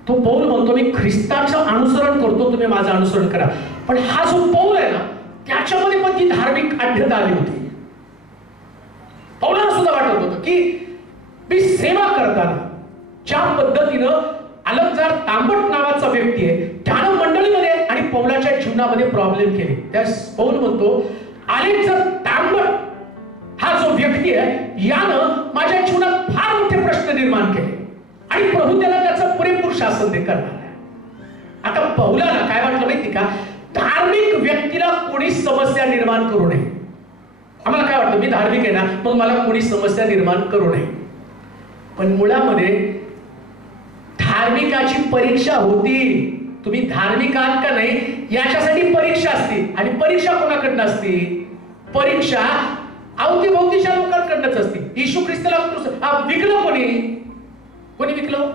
तो पौल म्हणतो मी ख्रिस्ताचं अनुसरण करतो, तुम्ही माझं अनुसरण करा. पण हा जो पौल आहे ना, त्याच्यामध्ये पण ती धार्मिक आढळता आली होती. पौलाला सुद्धा वाटत होतं की मी सेवा करताना ज्या पद्धतीनं अलकजार तांबट नावाचा व्यक्ती आहे, त्यानं मंडळीमध्ये आणि पौलाच्या जीवनामध्ये प्रॉब्लेम केले. त्या पौल म्हणतो, अलकजार तांबट हा जो व्यक्ती आहे, यानं माझ्या जीवनात फार मोठे प्रश्न निर्माण केले, आणि प्रभू त्याला त्याचं पुरेपूर शासन ते करणार आहे. आता पौलाला काय वाटलं माहिती का? धार्मिक व्यक्तीला कोणी समस्या निर्माण करू नये. आम्हाला काय वाटतं, मी धार्मिक आहे ना, मग मला कोणी समस्या निर्माण करू नये. पण मुळामध्ये धार्मिकाची परीक्षा होती. तुम्ही धार्मिक आहात का नाही याच्यासाठी परीक्षा असते. आणि परीक्षा कोणाकडनं असते? परीक्षा अवतीभोवतीच्या लोकांकडनंच असते. येशू ख्रिस्ताला विकलं कोणी? कोणी विकलं?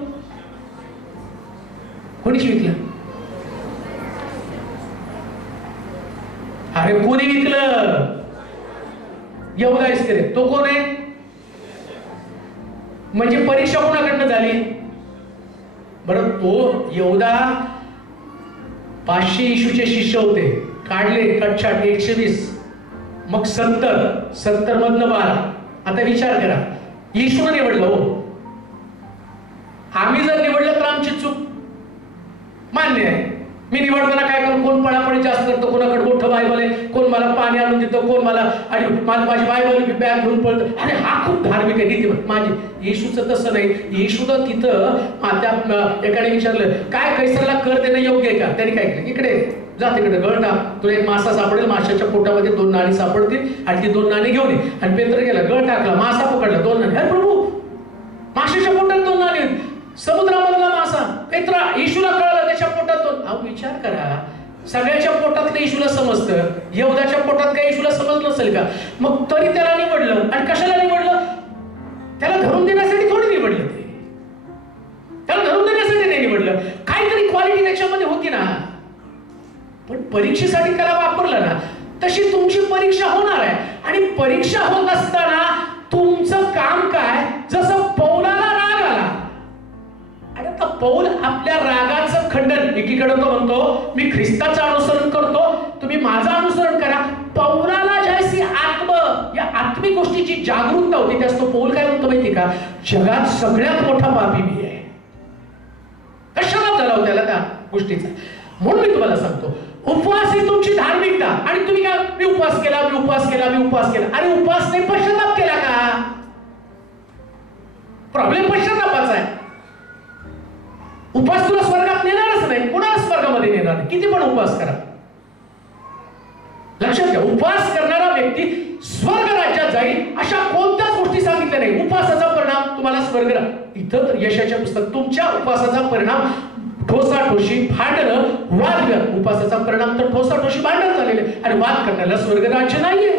कोणीच विकलं? अरे कोणी विकलं? यहूदा इस्करियोत. तो कोण आहे? म्हणजे परीक्षा कोणाकडनं झाली? बरं, तो यहूदा 500 येशूचे शिष्य होते, काढले कटछाट 120, मग 70 मधनं 12. आता विचार करा, येशूने निवडलं. हो, आम्ही जर निवडलं तर आमची चूक मान्य आहे. मी निवडताना काय करू? कोण पळापळी जास्त करतो, कोणाकडे मोठं बायबल आहे, कोण मला पाणी आणून देतो, कोण मला, आणि माझी बायबल बॅग घेऊन पळतो. अरे हा खूप धार्मिक आहे, नीती माझी. येशूचं तसं नाही. येशूनं तिथं त्या एकाने विचारलं, काय कैसरला कर देणं योग्य आहे का? त्याने काय केलं? इकडे जा, तिकडे गळ टाक, तुला एक मासा सापडेल, माशाच्या पोटामध्ये 2 नाणी सापडतील, आणि ती 2 नाणी घेऊन ये. आणि पेत्र गेला, गळ टाकला, मासा पकडला, 2 नाणी. अरे प्रभू, माशाच्या पोटात 2 नाणी, समुद्रामधला मासा. पेत्रा, येशूला कळलं त्याच्या पोटात 2. अहो विचार करा, सगळ्याच्या पोटातलं येशूला समजतं, यहूदाच्या पोटात काय येशूला समजलं नसेल का? मग तरी त्याला निवडलं. आणि कशाला निवडलं? त्याला धरून देण्यासाठी थोडी निवडलं. ते त्याला धरून देण्यासाठी नाही निवडलं. काहीतरी क्वालिटी त्याच्यामध्ये होती ना. पण परीक्षेसाठी त्याला वापरलं ना. तशी तुमची परीक्षा होणार आहे. आणि परीक्षा होत असताना तुमचं काम काय? जसं पौलाला राग आला, आणि आता पौल आपल्या रागाचं खंडन, एकीकडे तो म्हणतो मी ख्रिस्ताचं अनुसरण करतो, तुम्ही माझं अनुसरण करा. पौलाला ज्याची या आत्मिक गोष्टीची जागरूकता होती, त्यास तो पौल काय म्हणतो माहिती का? जगात सगळ्यात मोठा पापी मी आहे. कशाला झाला हो त्याला त्या गोष्टीचा? म्हणून मी तुम्हाला सांगतो, उपवास ही तुमची धार्मिकता. आणि तुम्ही काय? मी उपवास केला, मी उपवास केला, मी उपवास केला. अरे उपवास नाही, पश्चाताप केला का? प्रॉब्लेम पश्चातापाचा आहे. उपवास तुला स्वर्गात नेणारच नाही, कोणाला स्वर्गामध्ये नेणार नाही, किती पण उपवास करा. लक्षात घ्या, उपवास करणारा व्यक्ती स्वर्ग राज्यात जाईल अशा कोणत्याच गोष्टी सांगितल्या नाही. उपवासाचा परिणाम तुम्हाला स्वर्ग. इथं तर यशाच्या पुस्तक, तुमच्या उपवासाचा परिणाम ठोसाठोशी भांडणं, वादविवाद. उपवासाचा परिणाम तर ठोसाठोशी भांडण झालेले, आणि वाद करण्याला स्वर्ग राज्य नाहीये.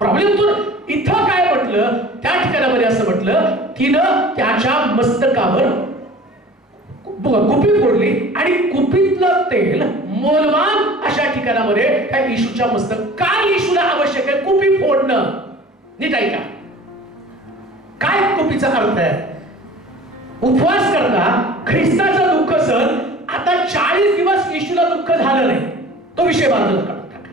प्रॉब्लेम तो इथं काय म्हटलं, त्या ठिकाणामध्ये असं म्हटलं, तिनं त्याच्या मस्तकावर कुपी फोडली, आणि कुपीतलं तेल मौल्यवान अशा ठिकाणामध्ये त्या येशूच्या मस्तक, काय येशूला आवश्यक आहे कुपी फोडणं? नीट ऐका, काय कुपीचा अर्थ आहे? उपवास करता, ख्रिस्ताचं दुःख सहन. आता 40 दिवस येशूला दुःख झालं नाही, तो विषय बाजूला काढून टाका.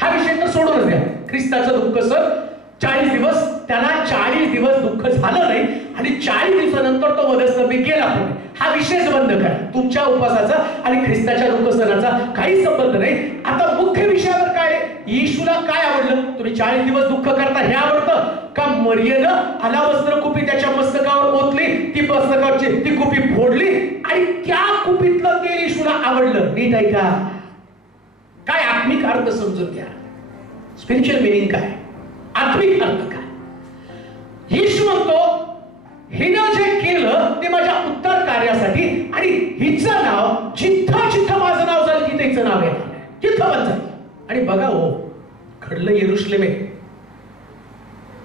हा विषय तर सोडूनच द्या. ख्रिस्ताचं दुःख सहन 40 दिवस, त्याला 40 दिवस दुःख झालं नाही आणि 40 दिवसानंतर तो वधस्तंभी गेला. पण हा विषयच बंद करा. तुमच्या उपवासाचा आणि ख्रिस्ताच्या दुःख सहनाचा काही संबंध नाही. आता मुख्य विषयावर काय आहे? येशूला काय आवडलं? तुम्ही 40 दिवस दुःख करता हे आवडतं का? मरियेनं आलावस्त्र कुपी त्याच्या मस्तकावर ओतली, ती मस्तकावरची ती कुपी फोडली आणि त्या कुपीतलं तेल येशूला आवडलं. नीट ऐका, काय आत्मिक अर्थ समजून घ्या. स्पिरिच्युअल मिनिंग काय, आत्मिक अर्थ काय? येशू म्हणतो हिनं जे केलं ते माझ्या उत्तर कार्यासाठी, आणि हिचं नाव जिथं जिथं माझं नाव झालं तिथे हिचं नाव येणार, जिथं पण जाईल. आणि बघा हो, घडलं येरुशलेमेत.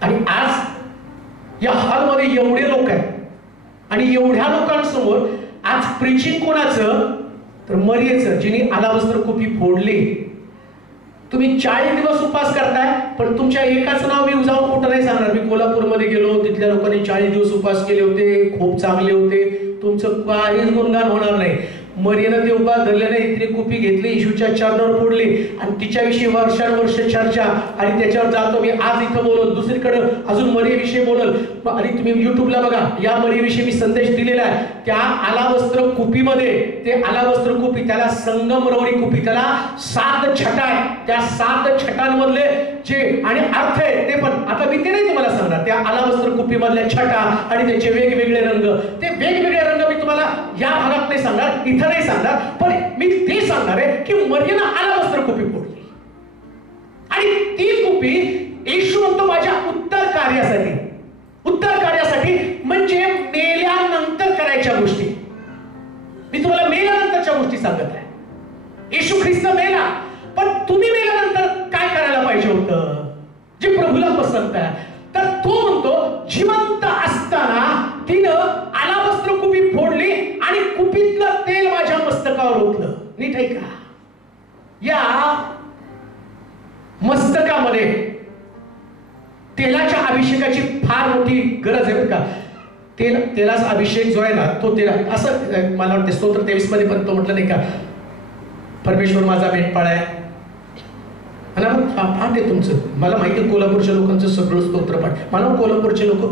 आणि आज या हॉलमध्ये एवढे लोक आहेत आणि एवढ्या लोकांसमोर आज प्रीचिंग कोणाचं? तर मरियेचं, जिने आलावस्त्र कुपी फोडली. तुम्ही 40 दिवस उपास करताय, पण तुमच्या एकाच नाव मी जाऊन कुठं नाही सांगणार. मी कोल्हापूरमध्ये गेलो, तिथल्या लोकांनी 40 दिवस उपास केले होते, खूप चांगले होते. तुमचं काहीच गुणगान होणार नाही. मरियेनं ते उपास धरले नाही, तिने कुपी घेतली, येशूच्या चरणावर फोडली आणि तिच्याविषयी वर्षानुवर्ष चर्चा. आणि त्याच्यावर जातो मी आज इथं बोलल, दुसरीकडे अजून मरियेविषयी बोलल. आणि तुम्ही युट्यूबला बघा, या मरियेविषयी मी संदेश दिलेला आहे. त्या आलावस्त्र कुपीमध्ये, ते आलावस्त्र कुपी, त्याला संगमरवरी कुपी, त्याला 7 छटा आहे. त्या 7 छटांमधले जे आणि अर्थ आहे ते पण आता मी ते नाही तुम्हाला सांगणार. त्या आलावस्त्र कुपीमधल्या छटा आणि त्याचे वेगवेगळे रंग, ते वेगवेगळे रंग मी तुम्हाला या भागात नाही सांगणार, इथं नाही सांगणार. पण मी ते सांगणार आहे की मरियेनं आलावस्त्र कुपी फोडली आणि ती कुपी येशू म्हणतो माझ्या उत्तर कार्यासाठी. उत्तर कार्यासाठी म्हणजे मेल्यानंतर करायच्या गोष्टी. मी तुम्हाला मेल्यानंतरच्या गोष्टी सांगत आहे. येशू ख्रिस्त मेला, पण तुम्ही मेल्यानंतर काय करायला पाहिजे होतं जे प्रभूला पसंत आहे? तर तो म्हणतो जिवंत असताना तिनं आलावस्त्र कुपी फोडली आणि कुपीतलं तेल माझ्या मस्तकावर ओतलं. नीट आहे का? या मस्तकामध्ये तेलाच्या अभिषेकाची फार मोठी गरज आहे बरं का. तेलाचा अभिषेक जो आहे ना, तो तेला असं मला वाटतं स्तोत्र 23 मध्ये पण तो म्हटलं नाही का, परमेश्वर माझा मेंढपाळ आहे. आणि पाठ आहे तुमचं. मला माहिती कोल्हापूरच्या लोकांचं सगळं स्तोत्र पाठ. मला कोल्हापूरचे लोक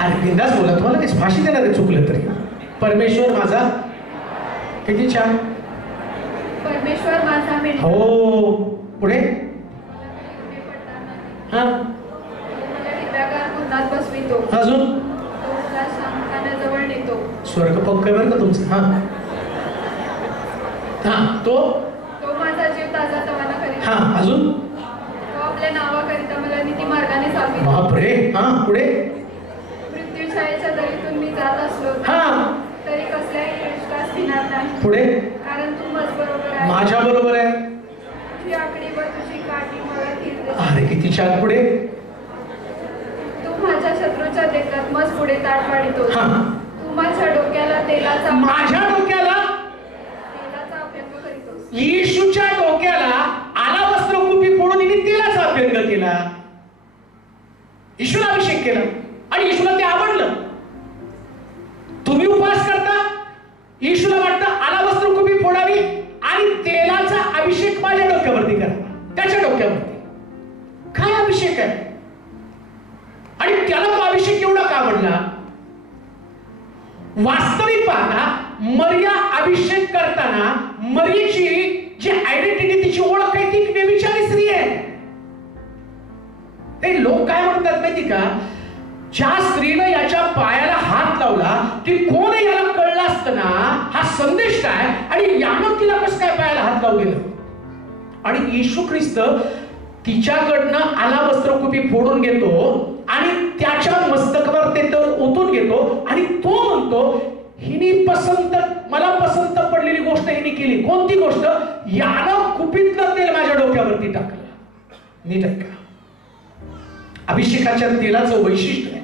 आणि बिंदास बोला, तुम्हाला काही भाषी देणार आहे चुकलं तरी. परमेश्वर माझा, किती छान. परमेश्वर माझा मेंढपाळ. हो, पुढे हा बसवितो, अजून जवळ नेतो. स्वर्ग पक्क बरं का तुमचं. हा हा, तो माझा जीव ताजा तवाना करीत. हा, अजून तो आपल्या नावाकरिता मला नीती मार्गाने चालवितो. बापरे. हा, पुढे मृत्यूछायेच्या दरीतून मी जात असलो हा, तरी कसल्याही क्लेशास भिणार नाही. पुढे कारण तू माझ्याबरोबर आहे. माझ्या बरोबर आहे. तुझी आकडी व तुझी काठी मला फिरते. अरे किती छान. पुढे तू माझ्या शत्रूच्या देखत मज पुढे ताट वाढितो. हा, तू माझ्या डोक्याला तेलाचा अभ्यंग करीतोस. येशूच्या डोक्याला आलावस्त्र कुपी फोडून तिने तेलाचा अभ्यंग केला. येशूला अभिषेक केला आणि येशूला ते आवडलं. तुम्ही उपवास करता, येशूला वाटतं आलावस्त्र कुपी फोडावी आणि तेलाचा अभिषेक माझ्या डोक्यावरती करा, त्याच्या डोक्यावरती. काय अभिषेक आहे? आणि त्याला तो अभिषेक एवढा का आवडला? वास्तविक पाहता मरिया अभिषेक करताना मरियेची जी आयडेंटिटी, तिची ओळख आहे ती व्यभिचारी स्त्री आहे. ते लोक काय म्हणतात माहिती का, ज्या स्त्रीनं याच्या पायाला हात लावला ती कोण आहे याला कळलं असतं ना, हा संदेश काय, आणि यानं तिला कसं काय पायाला हात लावू गेलं. आणि येशू ख्रिस्त तिच्याकडनं आलावस्त्र कुपी फोडून घेतो आणि त्याच्या मस्तकावर ते तळ ओतून घेतो आणि तो म्हणतो हिने मला पसंत पडलेली गोष्ट हिने केली. कोणती गोष्ट? यानं कुपीतलं तेल माझ्या डोक्यावरती टाकलं. नीट ऐका, अभिषेकाच्या तेलाचं वैशिष्ट्य आहे,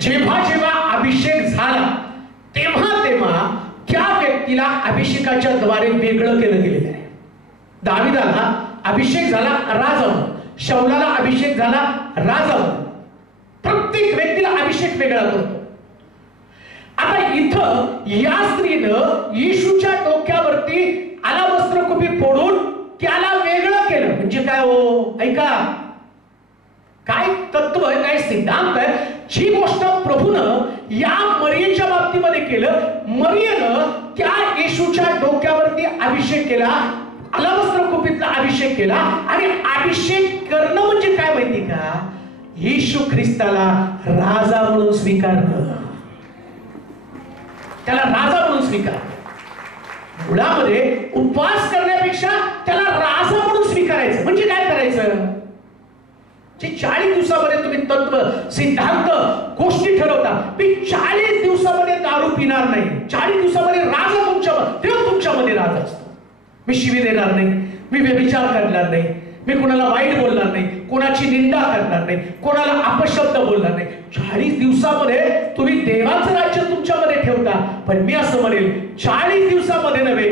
जेव्हा जेव्हा अभिषेक झाला तेव्हा तेव्हा त्या व्यक्ती व्यक्तीला अभिषेकाच्या द्वारे वेगळं केलं गेलेलं आहे. दाविदाला अभिषेक झाला राजा म्हणून, शौलाला अभिषेक झाला राजा म्हणून. प्रत्येक व्यक्तीला अभिषेक वेगळा करतो. आता इथं या स्त्रीनं येशूच्या डोक्यावरती अलबस्त्र कुपी फोडून त्याला वेगळं केलं. म्हणजे काय हो, ऐका, काय तत्व आहे, काय सिद्धांत आहे. जी गोष्ट प्रभूनं या मरियेच्या बाबतीमध्ये केलं, मरियेनं त्या येशूच्या डोक्यावरती अभिषेक केला, अलबस्त्र कुपीतला अभिषेक केला. आणि अभिषेक करणं म्हणजे काय माहिती का, येशू ख्रिस्ताला राजा म्हणून स्वीकारणं, त्याला राजा म्हणून स्वीकार. मुळामध्ये उपवास करण्यापेक्षा त्याला राजा म्हणून स्वीकारायचं. म्हणजे काय करायचं, जे 40 दिवसामध्ये तुम्ही तत्व सिद्धांत गोष्टी ठरवता, मी 40 दिवसामध्ये दारू पिणार नाही, 40 दिवसामध्ये राजा देव तुमच्यामध्ये राजा असतो. मी शिवी देणार नाही, मी व्यभिचार करणार नाही, मी कोणाला वाईट बोलणार नाही, कोणाची निंदा करणार नाही, कोणाला अपशब्द बोलणार नाही. 40 दिवसामध्ये तुम्ही देवाचं राज्य तुमच्यामध्ये ठेवता. पण मी असं म्हणेल, 40 दिवसामध्ये नव्हे,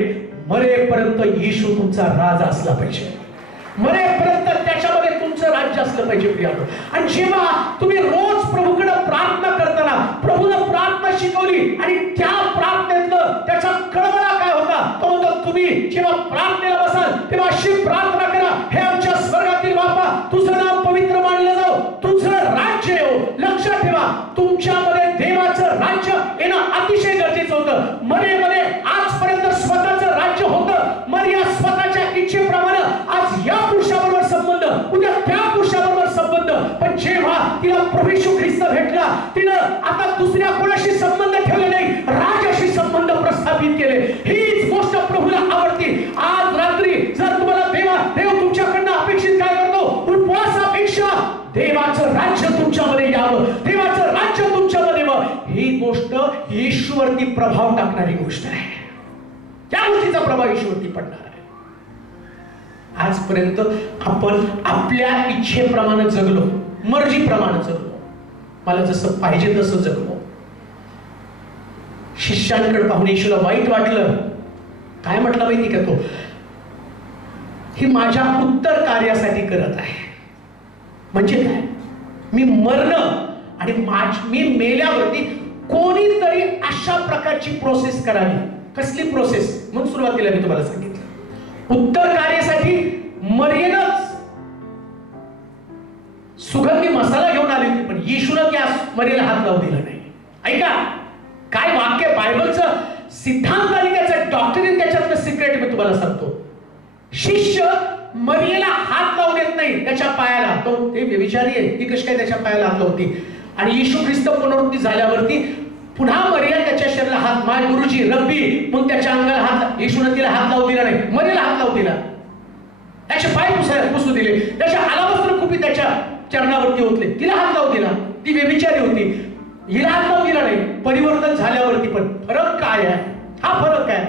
मरेपर्यंत येशू तुमचा राजा असला पाहिजे, मरेपर्यंत त्याच्यामध्ये तुमचं राज्य असलं पाहिजे प्रियानो. आणि जेव्हा तुम्ही रोज प्रभूकडे प्रार्थना करताना, प्रभूनं प्रार्थना शिकवली आणि त्या प्रार्थनेतलं त्याचा कळवळा काय होता, तो होता तुम्ही जेव्हा प्रार्थनेला बसाल तेव्हा अशी प्रार्थना करा, हे आमच्या स्वर्गातील बापा, तुझं नाव पवित्र मानलं जाऊ, तुझं राज्य येऊ. लक्षात ठेवा, तुमच्यामध्ये देवाचं राज्य येणं अतिशय गरजेचं होतं. मरेमध्ये आजपर्यंत स्वतःचं राज्य होतं, मर्या स्वतःच्या इच्छेप्रमाणे आज या पुरुषाबरोबर संबंध, उद्या त्या पुरुषाबरोबर संबंध. पण जेव्हा तिला प्रभू येशू ख्रिस्त भेटला, तिनं आता दुसऱ्या कोणाशी संबंध ठेवले नाही, राजाशी संबंध प्रस्थापित केले. हीच गोष्ट प्रभूला आवडती. आज रात्री जर तुम्हाला देव तुमच्याकडनं अपेक्षित काय करतो, उपवासापेक्षा देवाचं राज्य तुमच्यामध्ये यावं, देवाचं राज्य तुमच्यामध्ये यावं, ही गोष्ट येशूवरती प्रभाव टाकणारी गोष्ट आहे. त्या गोष्टीचा प्रभाव येशूवरती पडणार आहे. आजपर्यंत आपण आपल्या इच्छेप्रमाणे जगलो, मर्जीप्रमाणे जगलो, मला जसं पाहिजे तसं जगलो. शिष्यांकडे पाहून येशूला वाईट वाटलं. काय म्हटलं माहिती का तो, ही माझ्या उत्तर कार्यासाठी करत आहे. म्हणजे काय, मी मरणं आणि मी मेल्यावरती कोणीतरी अशा प्रकारची प्रोसेस करावी. कसली प्रोसेस, म्हणून सुरुवातीला मी तुम्हाला सांगितलं, उत्तर कार्यासाठी मरियेनंच सुगंधी मसाला घेऊन आली होती, पण येशूनं त्या मरियेला हात लावू दिला नाही. ऐका, काय वाक्य, बायबलचं सिद्धांत आणि त्याचं डॉक्टरीन, त्याच्यातलं सिक्रेट मी तुम्हाला सांगतो. शिष्य मरियेला हात लावू देत नाही त्याच्या पायाला, तो ते व्यभिचारी आहे, ती कशी काय त्याच्या पायाला हात लावती. आणि येशू ख्रिस्त पुनरुत्थान झाल्यावरती पुन्हा मरिया त्याच्या शरीराला हात, माय गुरुजी रब्बी, मग त्याच्या अंगाला हात, येशूने तिला हात लावू दिला नाही, मरियेला हात लावू दिला, त्याचे पाय पुसू दिले, त्याच्या अलबस्त्र कुपी त्याच्या चरणावरती ओतले, तिला हात लावू दिला. ती व्यभिचारी होती, हिला हात लावू दिला नाही. परिवर्तन झाल्यावरती पण फरक काय आहे, हा फरक आहे,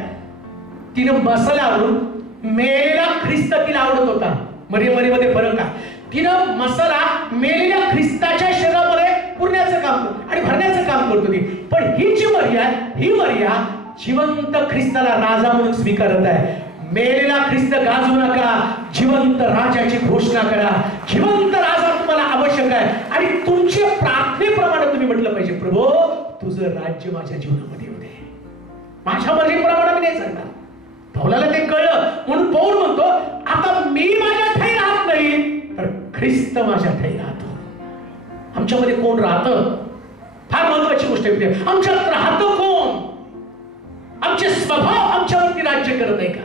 तिने मसाल्यावरून मेलेला ख्रिस्त तिला आवडत होता. मरियेमध्ये फरक आहे, तिनं मसाला मेलेल्या ख्रिस्ताच्या शरीरामध्ये पुरण्याचं काम आणि भरण्याचं काम करत होती. पण ही जी मरिया जिवंत ख्रिस्ताला राजा म्हणून स्वीकारत आहे. मेलेला ख्रिस्त गाजवू नका, जिवंत राजाची घोषणा करा. जिवंत राजा तुम्हाला आवश्यक आहे. आणि तुमच्या प्रार्थनेप्रमाणे तुम्ही म्हटलं पाहिजे, प्रभू तुझं राज्य माझ्या जीवनामध्ये येऊ दे, माझ्या मर्जीप्रमाणे मी नाही चालणार. पौलाला ते कळलं, म्हणून पौल म्हणतो, आता मी माझ्या ठाई राहत नाही, तर ख्रिस्त माझ्या ठाई राहतो. आमच्यामध्ये कोण राहतं, फार महत्वाची गोष्ट आहे. आमच्यात राहतं कोण, आमचे स्वभाव आमच्यावरती राज्य करत आहे का.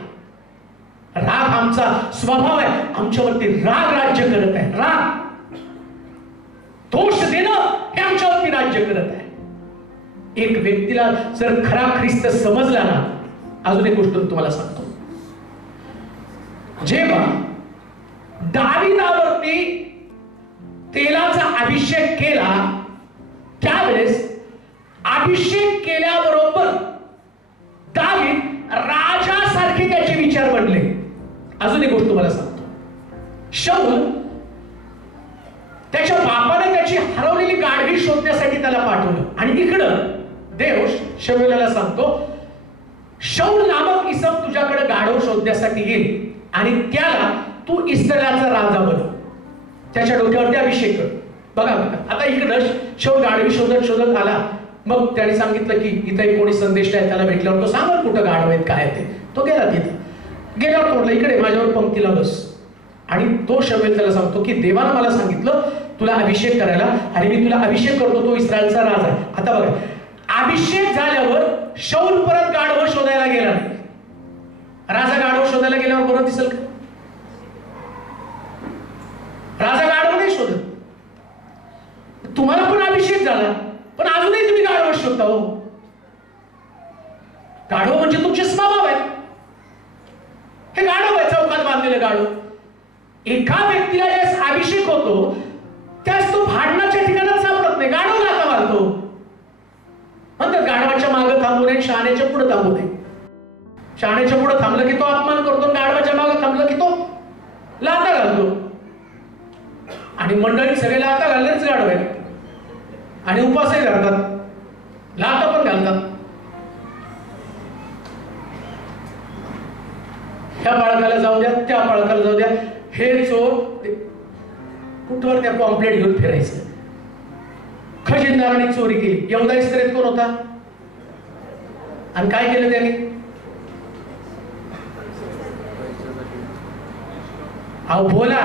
राग आमचा स्वभाव आहे, आमच्यावरती राग राज्य करत आहे. राग, दोष देणं हे आमच्यावरती राज्य करत आहे. एक व्यक्तीला जर खरा ख्रिस्त समजला ना, अजून एक गोष्ट तुम्हाला सांगतो. जेव्हा दाविदावरती तेलाचा अभिषेक केला, त्यावेळेस अभिषेक केल्याबरोबर दावीद राजासारखे त्याचे विचार बनले. अजून एक गोष्ट तुम्हाला सांगतो. शाऊल त्याच्या बापाने त्याची हरवलेली गाढवी शोधण्यासाठी त्याला पाठवलं, आणि इकडं देव शमूएलाला सांगतो, शौल नामक इसम तुझ्याकडे गाढव शोधण्यासाठी येईल आणि त्याला तू इस्रायलाचा राजा बनव, त्याच्या डोक्यावरती अभिषेक कर. बघा आता इकडं शौल गाढवी शोधत शोधत आला. मग त्याने सांगितलं की इथं कोणी संदेश नाही. त्याला भेटल्यावर तो सांगा कुठं गाढव आहेत काय ते. तो गेला तिथं. गेल्यावर म्हटलं इकडे माझ्यावर पंक्तीला बस. आणि तो शमूएल त्याला सांगतो की देवानं मला सांगितलं तुला अभिषेक करायला आणि मी तुला अभिषेक करतो, तो इस्रायलचा राजा. आता बघा अभिषेक झाल्यावर शौल परत गाढव शोधायला गेला नाही. राजा गाढव शोधायला गेल्यावर बरं दिसेल का? राजा गाढव नाही शोधत. तुम्हाला पण अभिषेक झाला पण अजूनही तुम्ही गाढव शोधता. हो, गाढव म्हणजे तुमचे स्वभाव आहे. हे गाढव आहे, चौकात बांधलेले गाढव. एका व्यक्तीला ज्यास अभिषेक होतो त्यास तो भांडणाच्या ठिकाणात सापडत नाही, गाढव लाथा मारतो. म्हणतात गाढवाच्या मागे थांबू नये, शहाण्याच्या पुढे थांबू नये. शहाण्याच्या पुढे थांबलं की तो अपमान करतो, गाढवाच्या मागे थांबलं की तो लाथा घालतो. आणि मंडळी सगळे लाथा घालणारच गाढव आहे आणि उपवासही धरतात, लाथा पण घालतात. ह्या बाळकाला जाऊ द्या, त्या बाळकाला जाऊ द्या, हे चोर कुठवर त्या पॉम्पलेट घेऊन फिरायचं. खजिनदाराने चोरी केली. यहूदा इस्करियोत कोण होता आणि काय केलं त्याने? अहो बोला,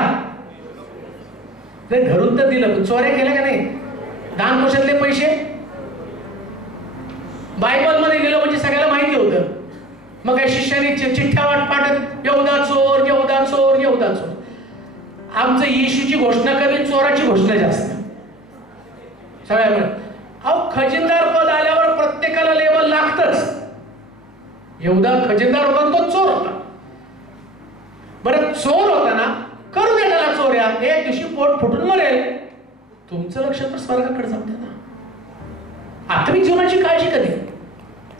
घरून तर दिलं पण चोऱ्या केल्या का नाही? दान कोशातले पैसे बायबल मध्ये गेलं म्हणजे सगळ्याला माहिती होतं. मग काही शिष्याने चिठ्ठ्या पाठत यहूदा चोर, यहूदा चोर, यहूदा चोर. आमचं येशूची घोषणा कमी, चोराची घोषणा जास्त सगळ्या. अहो खजिनदार पद आल्यावर प्रत्येकाला लेबल लागतच. यहूदा खजिनदार होता, तो चोर होता. बरं चोर होता ना, करू दे त्याला चोऱ्या, एक दिवशी पोट फुटून मरेल. तुमचं लक्ष तर स्वर्गाकडे जातं ना. आत्मिक जीवनाची काळजी कधी?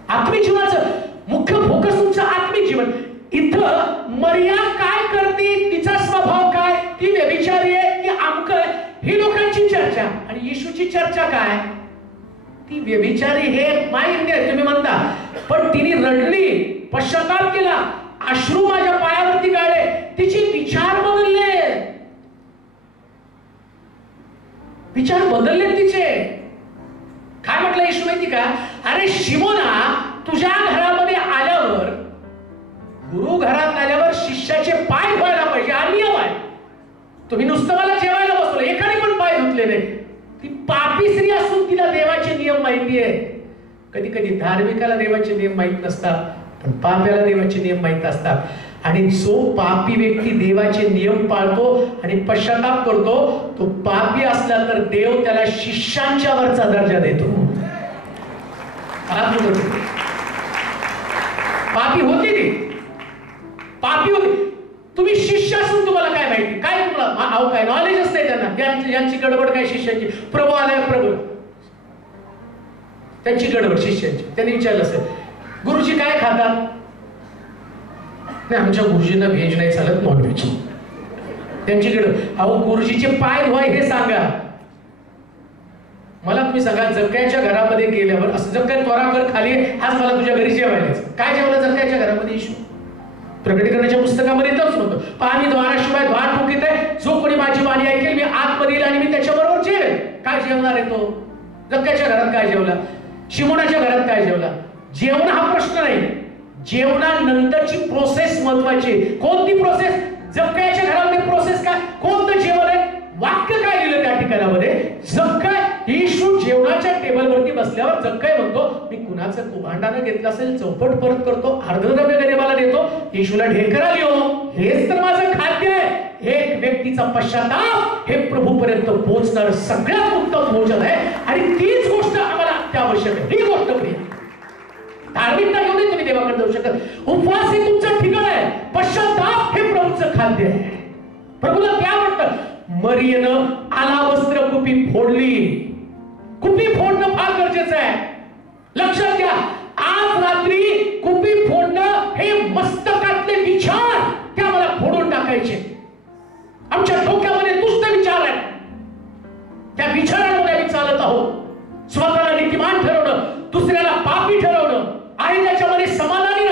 आत्मिक जीवनाचं मुख्य फोकस तुमचं आत्मिक जीवन. इथं मरिया काय करते, तिचा स्वभाव काय, ती व्यभिचारी आहे की आमकं आहे, ही लोकांची चर्चा. आणि येशूची चर्चा काय? ती व्यभिचारी हे माहिती आहे तुम्ही म्हणता, पण तिने रडली, पश्चाताप केला, अश्रू माझ्या पायावरती गाळले, तिचे विचार बदलले. विचार बदलले तिचे. काय म्हटलं येशू माहिती का? अरे शिमोना, तुझ्या घरामध्ये आल्यावर, गुरु घरात आल्यावर शिष्याचे पाय धुवायला पाहिजे, हा नियम आहे. तुम्ही नुसतं मला जेवायला बसवलं, एकाने पण पाय धुतले नाही. ती पापी स्त्री असून तिला देवाचे नियम माहिती आहे. कधी कधी धार्मिकाला देवाचे नियम माहित नसतात, पण पाप्याला देवाचे नियम माहित असतात. आणि जो पापी व्यक्ती देवाचे नियम पाळतो आणि पश्चाताप करतो, तो पापी असला तर देव त्याला शिष्यांच्या वरचा दर्जा देतो. पापी होती ती, पापी होती. तुम्ही शिष्य असून तुम्हाला काय माहिती? काय तुम्हाला अहो काय नॉलेजच नाही त्यांना. यांची गडबड काय शिष्याची? प्रभू आलाय प्रभू, त्यांची गडबड शिष्यांची. त्यांनी विचारलं असेल गुरुजी काय खातात? नाही आमच्या गुरुजींना व्हेज नाही चालत, नॉनव्हेज. त्यांची गडबड. अहो गुरुजीचे पाय धुवाय हे सांगा मला. तुम्ही सांगा जक्क्याच्या घरामध्ये गेल्यावर असं जक्क्या त्वरा कर खाली, आज मला तुझ्या घरी जेवायला. काय जेवलं जक्क्याच्या घरामध्ये? येशू प्रकटीकरणाच्या पुस्तकामध्ये तोच होतं, पाणी द्वाराशिवाय द्वार ठोकीत आहे, जो कोणी माझी वाणी ऐकेल मी आतमध्ये येईल आणि मी त्याच्याबरोबर जेवेल. काय जेवणार आहे तो? जक्क्याच्या घरात काय जेवला? शिमोनाच्या घरात काय जेवला? जेवण हा प्रश्न नाही, जेवणानंतरची प्रोसेस महत्वाची. कोणती प्रोसेस? जक्क्याच्या घरामध्ये प्रोसेस काय? कोणतं जेवण आहे? वाक्य काय लिहिलं त्या ठिकाणामध्ये? जक्काय येशू जेवणाच्या टेबलवरती बसल्यावर जक्काय म्हणतो मी कुणाचं कुभांडानं घेतलं असेल चौपट परत करतो, अर्धद्रव्य गरिबाला देतो, येशूला ढेकर आली हो, हेच तर माझं खाद्य आहे. एक व्यक्तीचा पश्चाताप हे प्रभूपर्यंत पोहोचणार सगळ्यात उत्तम भोजन आहे. आणि तीच गोष्ट आम्हाला अत्यावश्यक आहे. ही गोष्ट प्रिय धार्मिकता घेऊन तुम्ही देवाकडे जाऊ शकत. उपवास हे तुमचं ठिकाण आहे, पश्चाताप हे प्रभूचं खाद्य आहे. प्रभूला त्या म्हणतात. मरियेनं आला वस्त्र कुपी फोडली. कुपी फोडणं फार गरजेचं आहे. लक्षात घ्या, आज रात्री कुपी फोडणं हे मस्तकातले विचार त्या मला फोडून टाकायचे. आमच्या डोक्यामध्ये दुष्ट विचार आहेत, त्या विचारांमध्ये आम्ही चालत आहोत. स्वतःला नीतिमान ठरवणं, दुसऱ्याला पापी ठरवणं आणि त्याच्यामध्ये समाधानी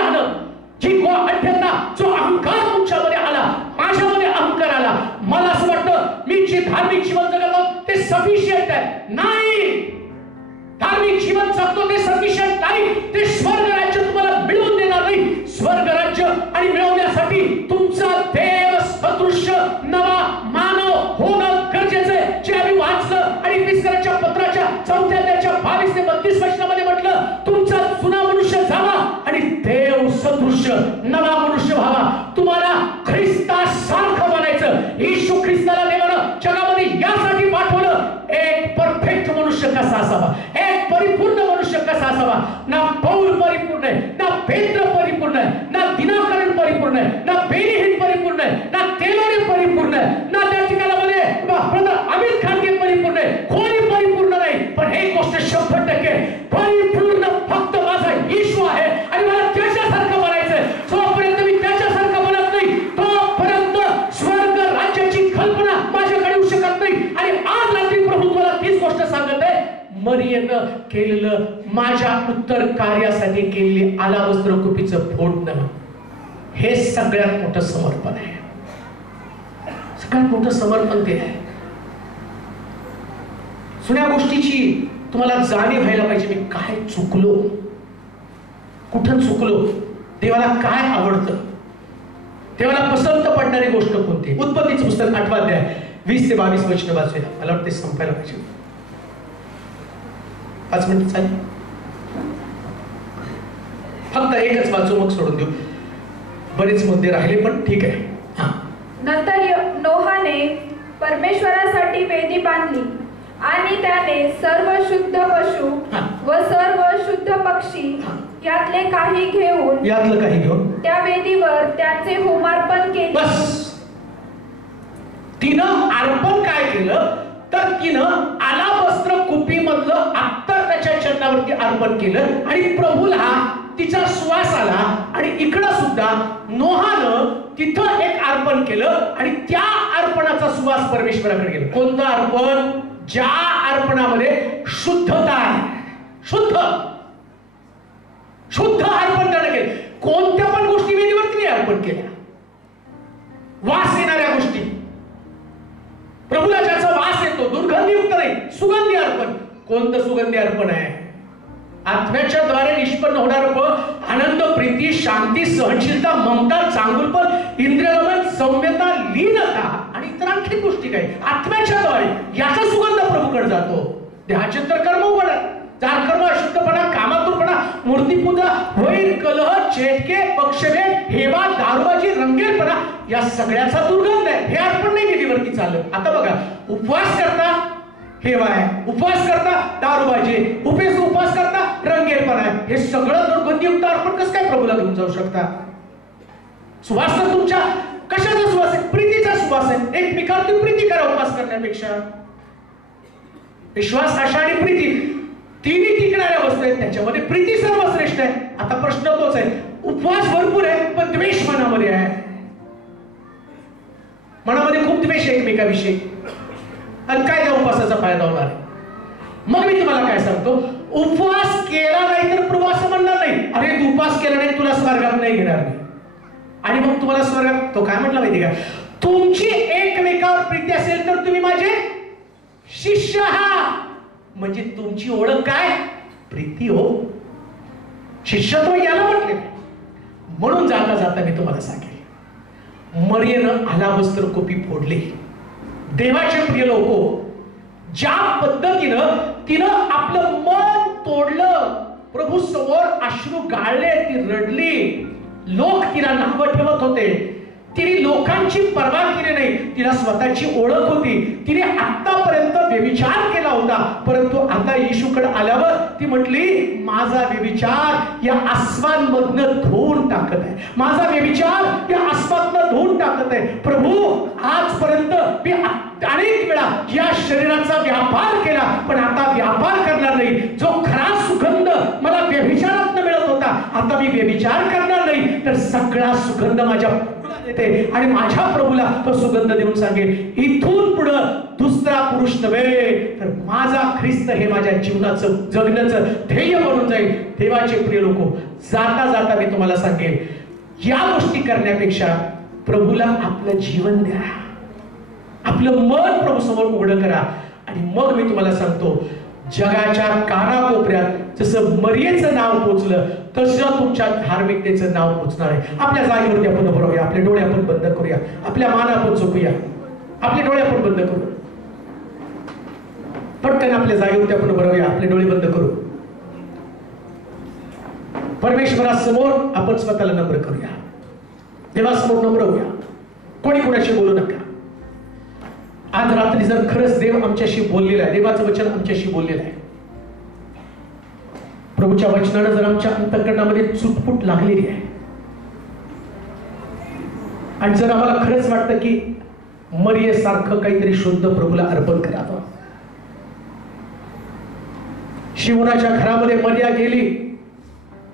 मनुष्य, नवा मनुष्य व्हावा. तुम्हाला ख्रिस्तासारखं बनायचं. येशू ख्रिस्ताला देवानं जगामध्ये यासाठी पाठवलं, एक परफेक्ट मनुष्य कसा असावा, एक परिपूर्ण मनुष्य कसा असावा. ना पौल परिपूर्ण आहे, ना पेत्र परिपूर्ण आहे, ना दिनाकरण परिपूर्ण आहे, ना बेनिहित परिपूर्ण आहे, ना तेलोरे परिपूर्ण आहे, ना त्या ठिकाणामध्ये अमित खानगे परिपूर्ण आहे. कोणी परिपूर्ण नाही. पण एक गोष्ट 100% परिपूर्ण फक्त माझा येशू आहे आणि मला त्याच्यासारखं बनायचंय. जोपर्यंत मी त्याच्यासारखं बनत नाही तोपर्यंत स्वर्ग राज्याची कल्पना माझ्याकडे येऊ शकत नाही. आणि आज रात्री प्रभू तुम्हाला तीच गोष्ट सांगत आहे, मरियेनं केलेलं, माझ्या उत्तर कार्यासाठी केलेली आलावस्त्र कुपीचं फोडणं, हे सगळ्यात मोठं समर्पण आहे. सगळ्यात मोठं समर्पण ते आहे. जुन्या गोष्टीची तुम्हाला जाणीव व्हायला पाहिजे. मी काय चुकलो, कुठं चुकलो, देवाला काय आवडतं, देवाला पसंत पडणारी गोष्ट कोणती. उत्पत्तीचं पुस्तक 8वा अध्याय 20 ते 22 वचन वाचूया. मला वाटतं संपायला पाहिजे. 5 मिनिट चालेल, फक्त एकच वाचू मग सोडून देऊ. बरेच मुद्दे राहिले पण ठीक आहे. नंतर नोहाने परमेश्वरासाठी वेदी बांधली आणि त्याने सर्व शुद्ध पशु व सर्व शुद्ध पक्षी यातलं काही घेऊन त्या वेदीवर त्याचे होमार्पण केले. बस, तिनं अर्पण काय केलं तर तिनं आलावस्त्र कुपीमधलं अत्तर त्याच्या चरणावरती अर्पण केलं आणि प्रभूला तिचा सुवास आला. आणि इकडं सुद्धा नोहानं तिथं एक अर्पण केलं आणि त्या अर्पणाचा सुवास परमेश्वराकडे गेला. कोणतं अर्पण? ज्या अर्पणामध्ये शुद्धता आहे, शुद्ध अर्पण त्यानं केलं. कोणत्या पण गोष्टी वेदीवरती नाही अर्पण केल्या. वास येणाऱ्या गोष्टी, प्रभूला ज्याचा वास येतो, दुर्गंधीयुक्त नाही, सुगंधी अर्पण. कोणतं सुगंधी अर्पण आहे? आत्म्याच्या द्वारे निष्पन्न होणारं फळ, आनंद, प्रीती, शांती, सहनशीलता, ममता, चांगुलपण, इंद्रियदमन, सौम्यता, लीनता आणि इतर आणखी गोष्टी काय आत्म्याच्या द्वारे याचा सुगंध प्रभूकडे जातो. देहाचे तर कर्म उघड, कर्म, अशुद्धपणा, कामातुरपणा, मूर्तीपूजा, वैर, कलह, चेटके, पक्षभेद, हेवा, दारूबाजी, रंगेलपणा, या सगळ्याचा दुर्गंध आहे. हे अर्पण नाही वेदीवरती चालत. आता बघा, उपवास करता हेवा आहे, उपवास करता दारूबाजी, उपवास करता रंगेलपणा आहे. हे सगळं दुर्गंधीयुक्त अर्पण कसं काय प्रभूला घेऊन जाऊ शकता? सुवास तर तुमच्या कशाचा सुवास आहे? प्रीतीचा सुवास आहे. एकमेकांची प्रीती करा उपवास करण्यापेक्षा. विश्वास, आशा आणि प्रीती तिन्ही टिकणाऱ्या वस्तू आहेत, त्याच्यामध्ये प्रीती सर्वश्रेष्ठ आहे. आता प्रश्न तोच आहे, उपवास भरपूर आहे पण द्वेष मनामध्ये आहे. मनामध्ये खूप द्वेष आहे एकमेकाविषयी. आणि काय त्या उपवासाचा फायदा होणार आहे? मग मी तुम्हाला काय सांगतो, उपवास केला नाही तर प्रभू असं म्हणणार नाही, अरे तू उपवास केला नाही तुला स्वर्गात नाही घेणार मी. आणि मग तुम्हाला स्वर्गात तो काय म्हटला माहिती का? तुमची एकमेकावर प्रीती असेल तर तुम्ही माझे शिष्य आहात. म्हणजे तुमची ओळख काय? प्रीती हो. शिष्यत्व याला म्हटले. म्हणून जाता जाता मी तुम्हाला सांगेल, मरियेनं आलावस्त्र कुपी फोडली. देवाचे प्रिय लोक, ज्या पद्धतीनं तिनं आपलं मन तोडलं, प्रभू समोर अश्रू गाळले, ती रडली, लोक तिला नावं ठेवत होते, तिने लोकांची पर्वा केली नाही, तिला स्वतःची ओळख होती. तिने आतापर्यंत व्यभिचार केला होता, परंतु आता येशूकडे आल्यावर ती म्हटली, माझा व्यभिचार या अस्वांमधनं धुवून टाकत आहे, माझा व्यभिचार या अस्वातनं धुवून टाकत आहे. प्रभू, आजपर्यंत मी अनेक वेळा या शरीराचा व्यापार केला, पण आता व्यापार करणार नाही. जो खरा सुगंध मला व्यभिचारात मिळत होता, आता मी व्यभिचार करणार नाही, तर सगळा सुगंध माझ्या देते आणि माझ्या प्रभूला तो सुगंध देऊन सांगेल, इथून पुढे दुसरा पुरुष नव्हे तर माझा ख्रिस्त हे माझ्या जीवनाचं जगण्याचं ध्येय बनून जाईल. देवाचे प्रिय लोक, जाता जाता मी तुम्हाला सांगेल, या गोष्टी करण्यापेक्षा प्रभूला आपलं जीवन द्या, आपलं मन प्रभू समोर उघडं करा. आणि मग मी तुम्हाला सांगतो, जगाच्या कानाकोपऱ्यात जसं मरियेचं नाव पोचलं, तसं तुमच्या धार्मिकतेचं नाव पोचणार आहे. आपल्या जागेवरती आपण उभं राहूया, आपले डोळे आपण बंद करूया, आपल्या मान आपण झोपूया, आपले डोळे आपण बंद करू. पटकन आपल्या जागेवरती आपण उभं राहूया, आपले डोळे बंद करू. परमेश्वरासमोर आपण स्वतःला नम्र करूया, देवासमोर नम्र होऊया, कोणी कोणाशी बोलू नका. आज रात्री जर खरंच देव आमच्याशी बोललेला आहे, देवाचं वचन आमच्याशी बोललेलं आहे, प्रभूच्या वचनानं जर आमच्या अंतःकरणामध्ये चुटपुट लागलेली आहे आणि जर आम्हाला खरंच वाटतं की मरियेसारखं काहीतरी शुद्ध प्रभूला अर्पण करावं. शिमोनाच्या घरामध्ये मरिया गेली,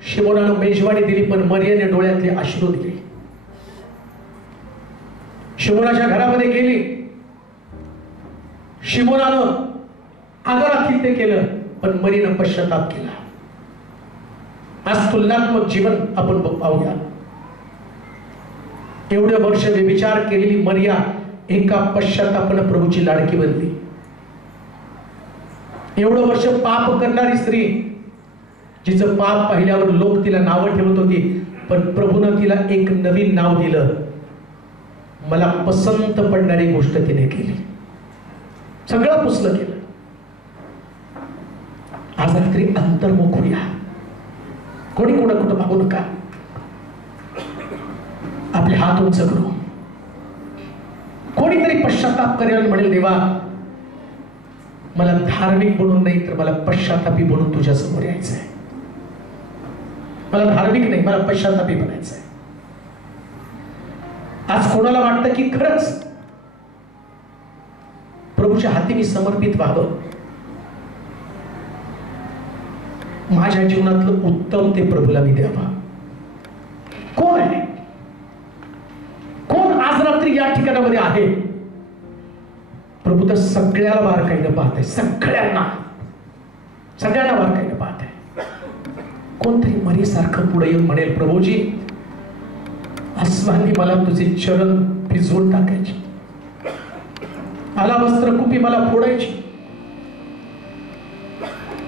शिमोनानं मेजवानी दिली, पण मरियेने डोळ्यातले अश्रू दिले. शिमोनाच्या घरामध्ये गेली, शिमोनानं आदरातील ते केलं, पण मरियेनं पश्चाताप केला. आज तुलनात्मक जीवन आपण पाहूया. एवढे वर्ष व्यभिचार केलेली मरिया एका पश्चातापानं प्रभूची लाडकी बनली. एवढं वर्ष पाप करणारी स्त्री, जिचं पाप पाहिल्यावर लोक तिला नावं ठेवत होती, पण प्रभूनं तिला एक नवीन नाव दिलं. मला पसंत पडणारी गोष्ट तिने केली, सगळं पुसलं केलं. आज रात्री अंतर्मुख होऊया, कोणी कुठं मागू नका. आपले हात उंच करू. कोणीतरी पश्चाताप करेल आणि म्हणेल, देवा मला धार्मिक बनून नाही तर मला पश्चातापी बनून तुझ्या समोर यायचं आहे. मला धार्मिक नाही, मला पश्चातापी बनायचं आहे. आज कोणाला वाटतं की खरंच प्रभूच्या हाती मी समर्पित व्हावं, माझ्या जीवनातलं उत्तम ते प्रभूला मी द्यावा. कोण आहे? कोण आज रात्री या ठिकाणामध्ये आहे? प्रभू तर सगळ्याला बारकाईनं पाहत आहे, सगळ्यांना बारकाईनं पाहत आहे. कोणतरी मरीसारखं पुढे येऊन म्हणेल, प्रभूजी आसमानी मला तुझे चरण भिजवून टाकायचे, मला वस्त्रकुपी मला फोडायची,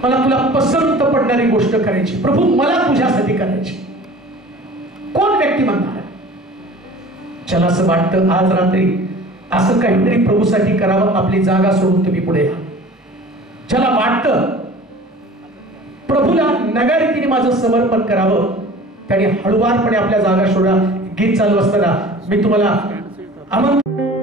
मला तुला पसंत पडणारी गोष्ट करायची, प्रभू मला तुझ्यासाठी करायची. कोण व्यक्ती म्हणणार? चला असं वाटतं आज रात्री असं काहीतरी प्रभूसाठी करावं, आपली जागा सोडून तुम्ही पुढे या. ज्याला वाटतं प्रभूला नव्या रीतीने माझं समर्पण करावं, त्याने हळुवारपणे आपल्या जागा सोडा. गीत चालू असताना मी तुम्हाला आमंत्रण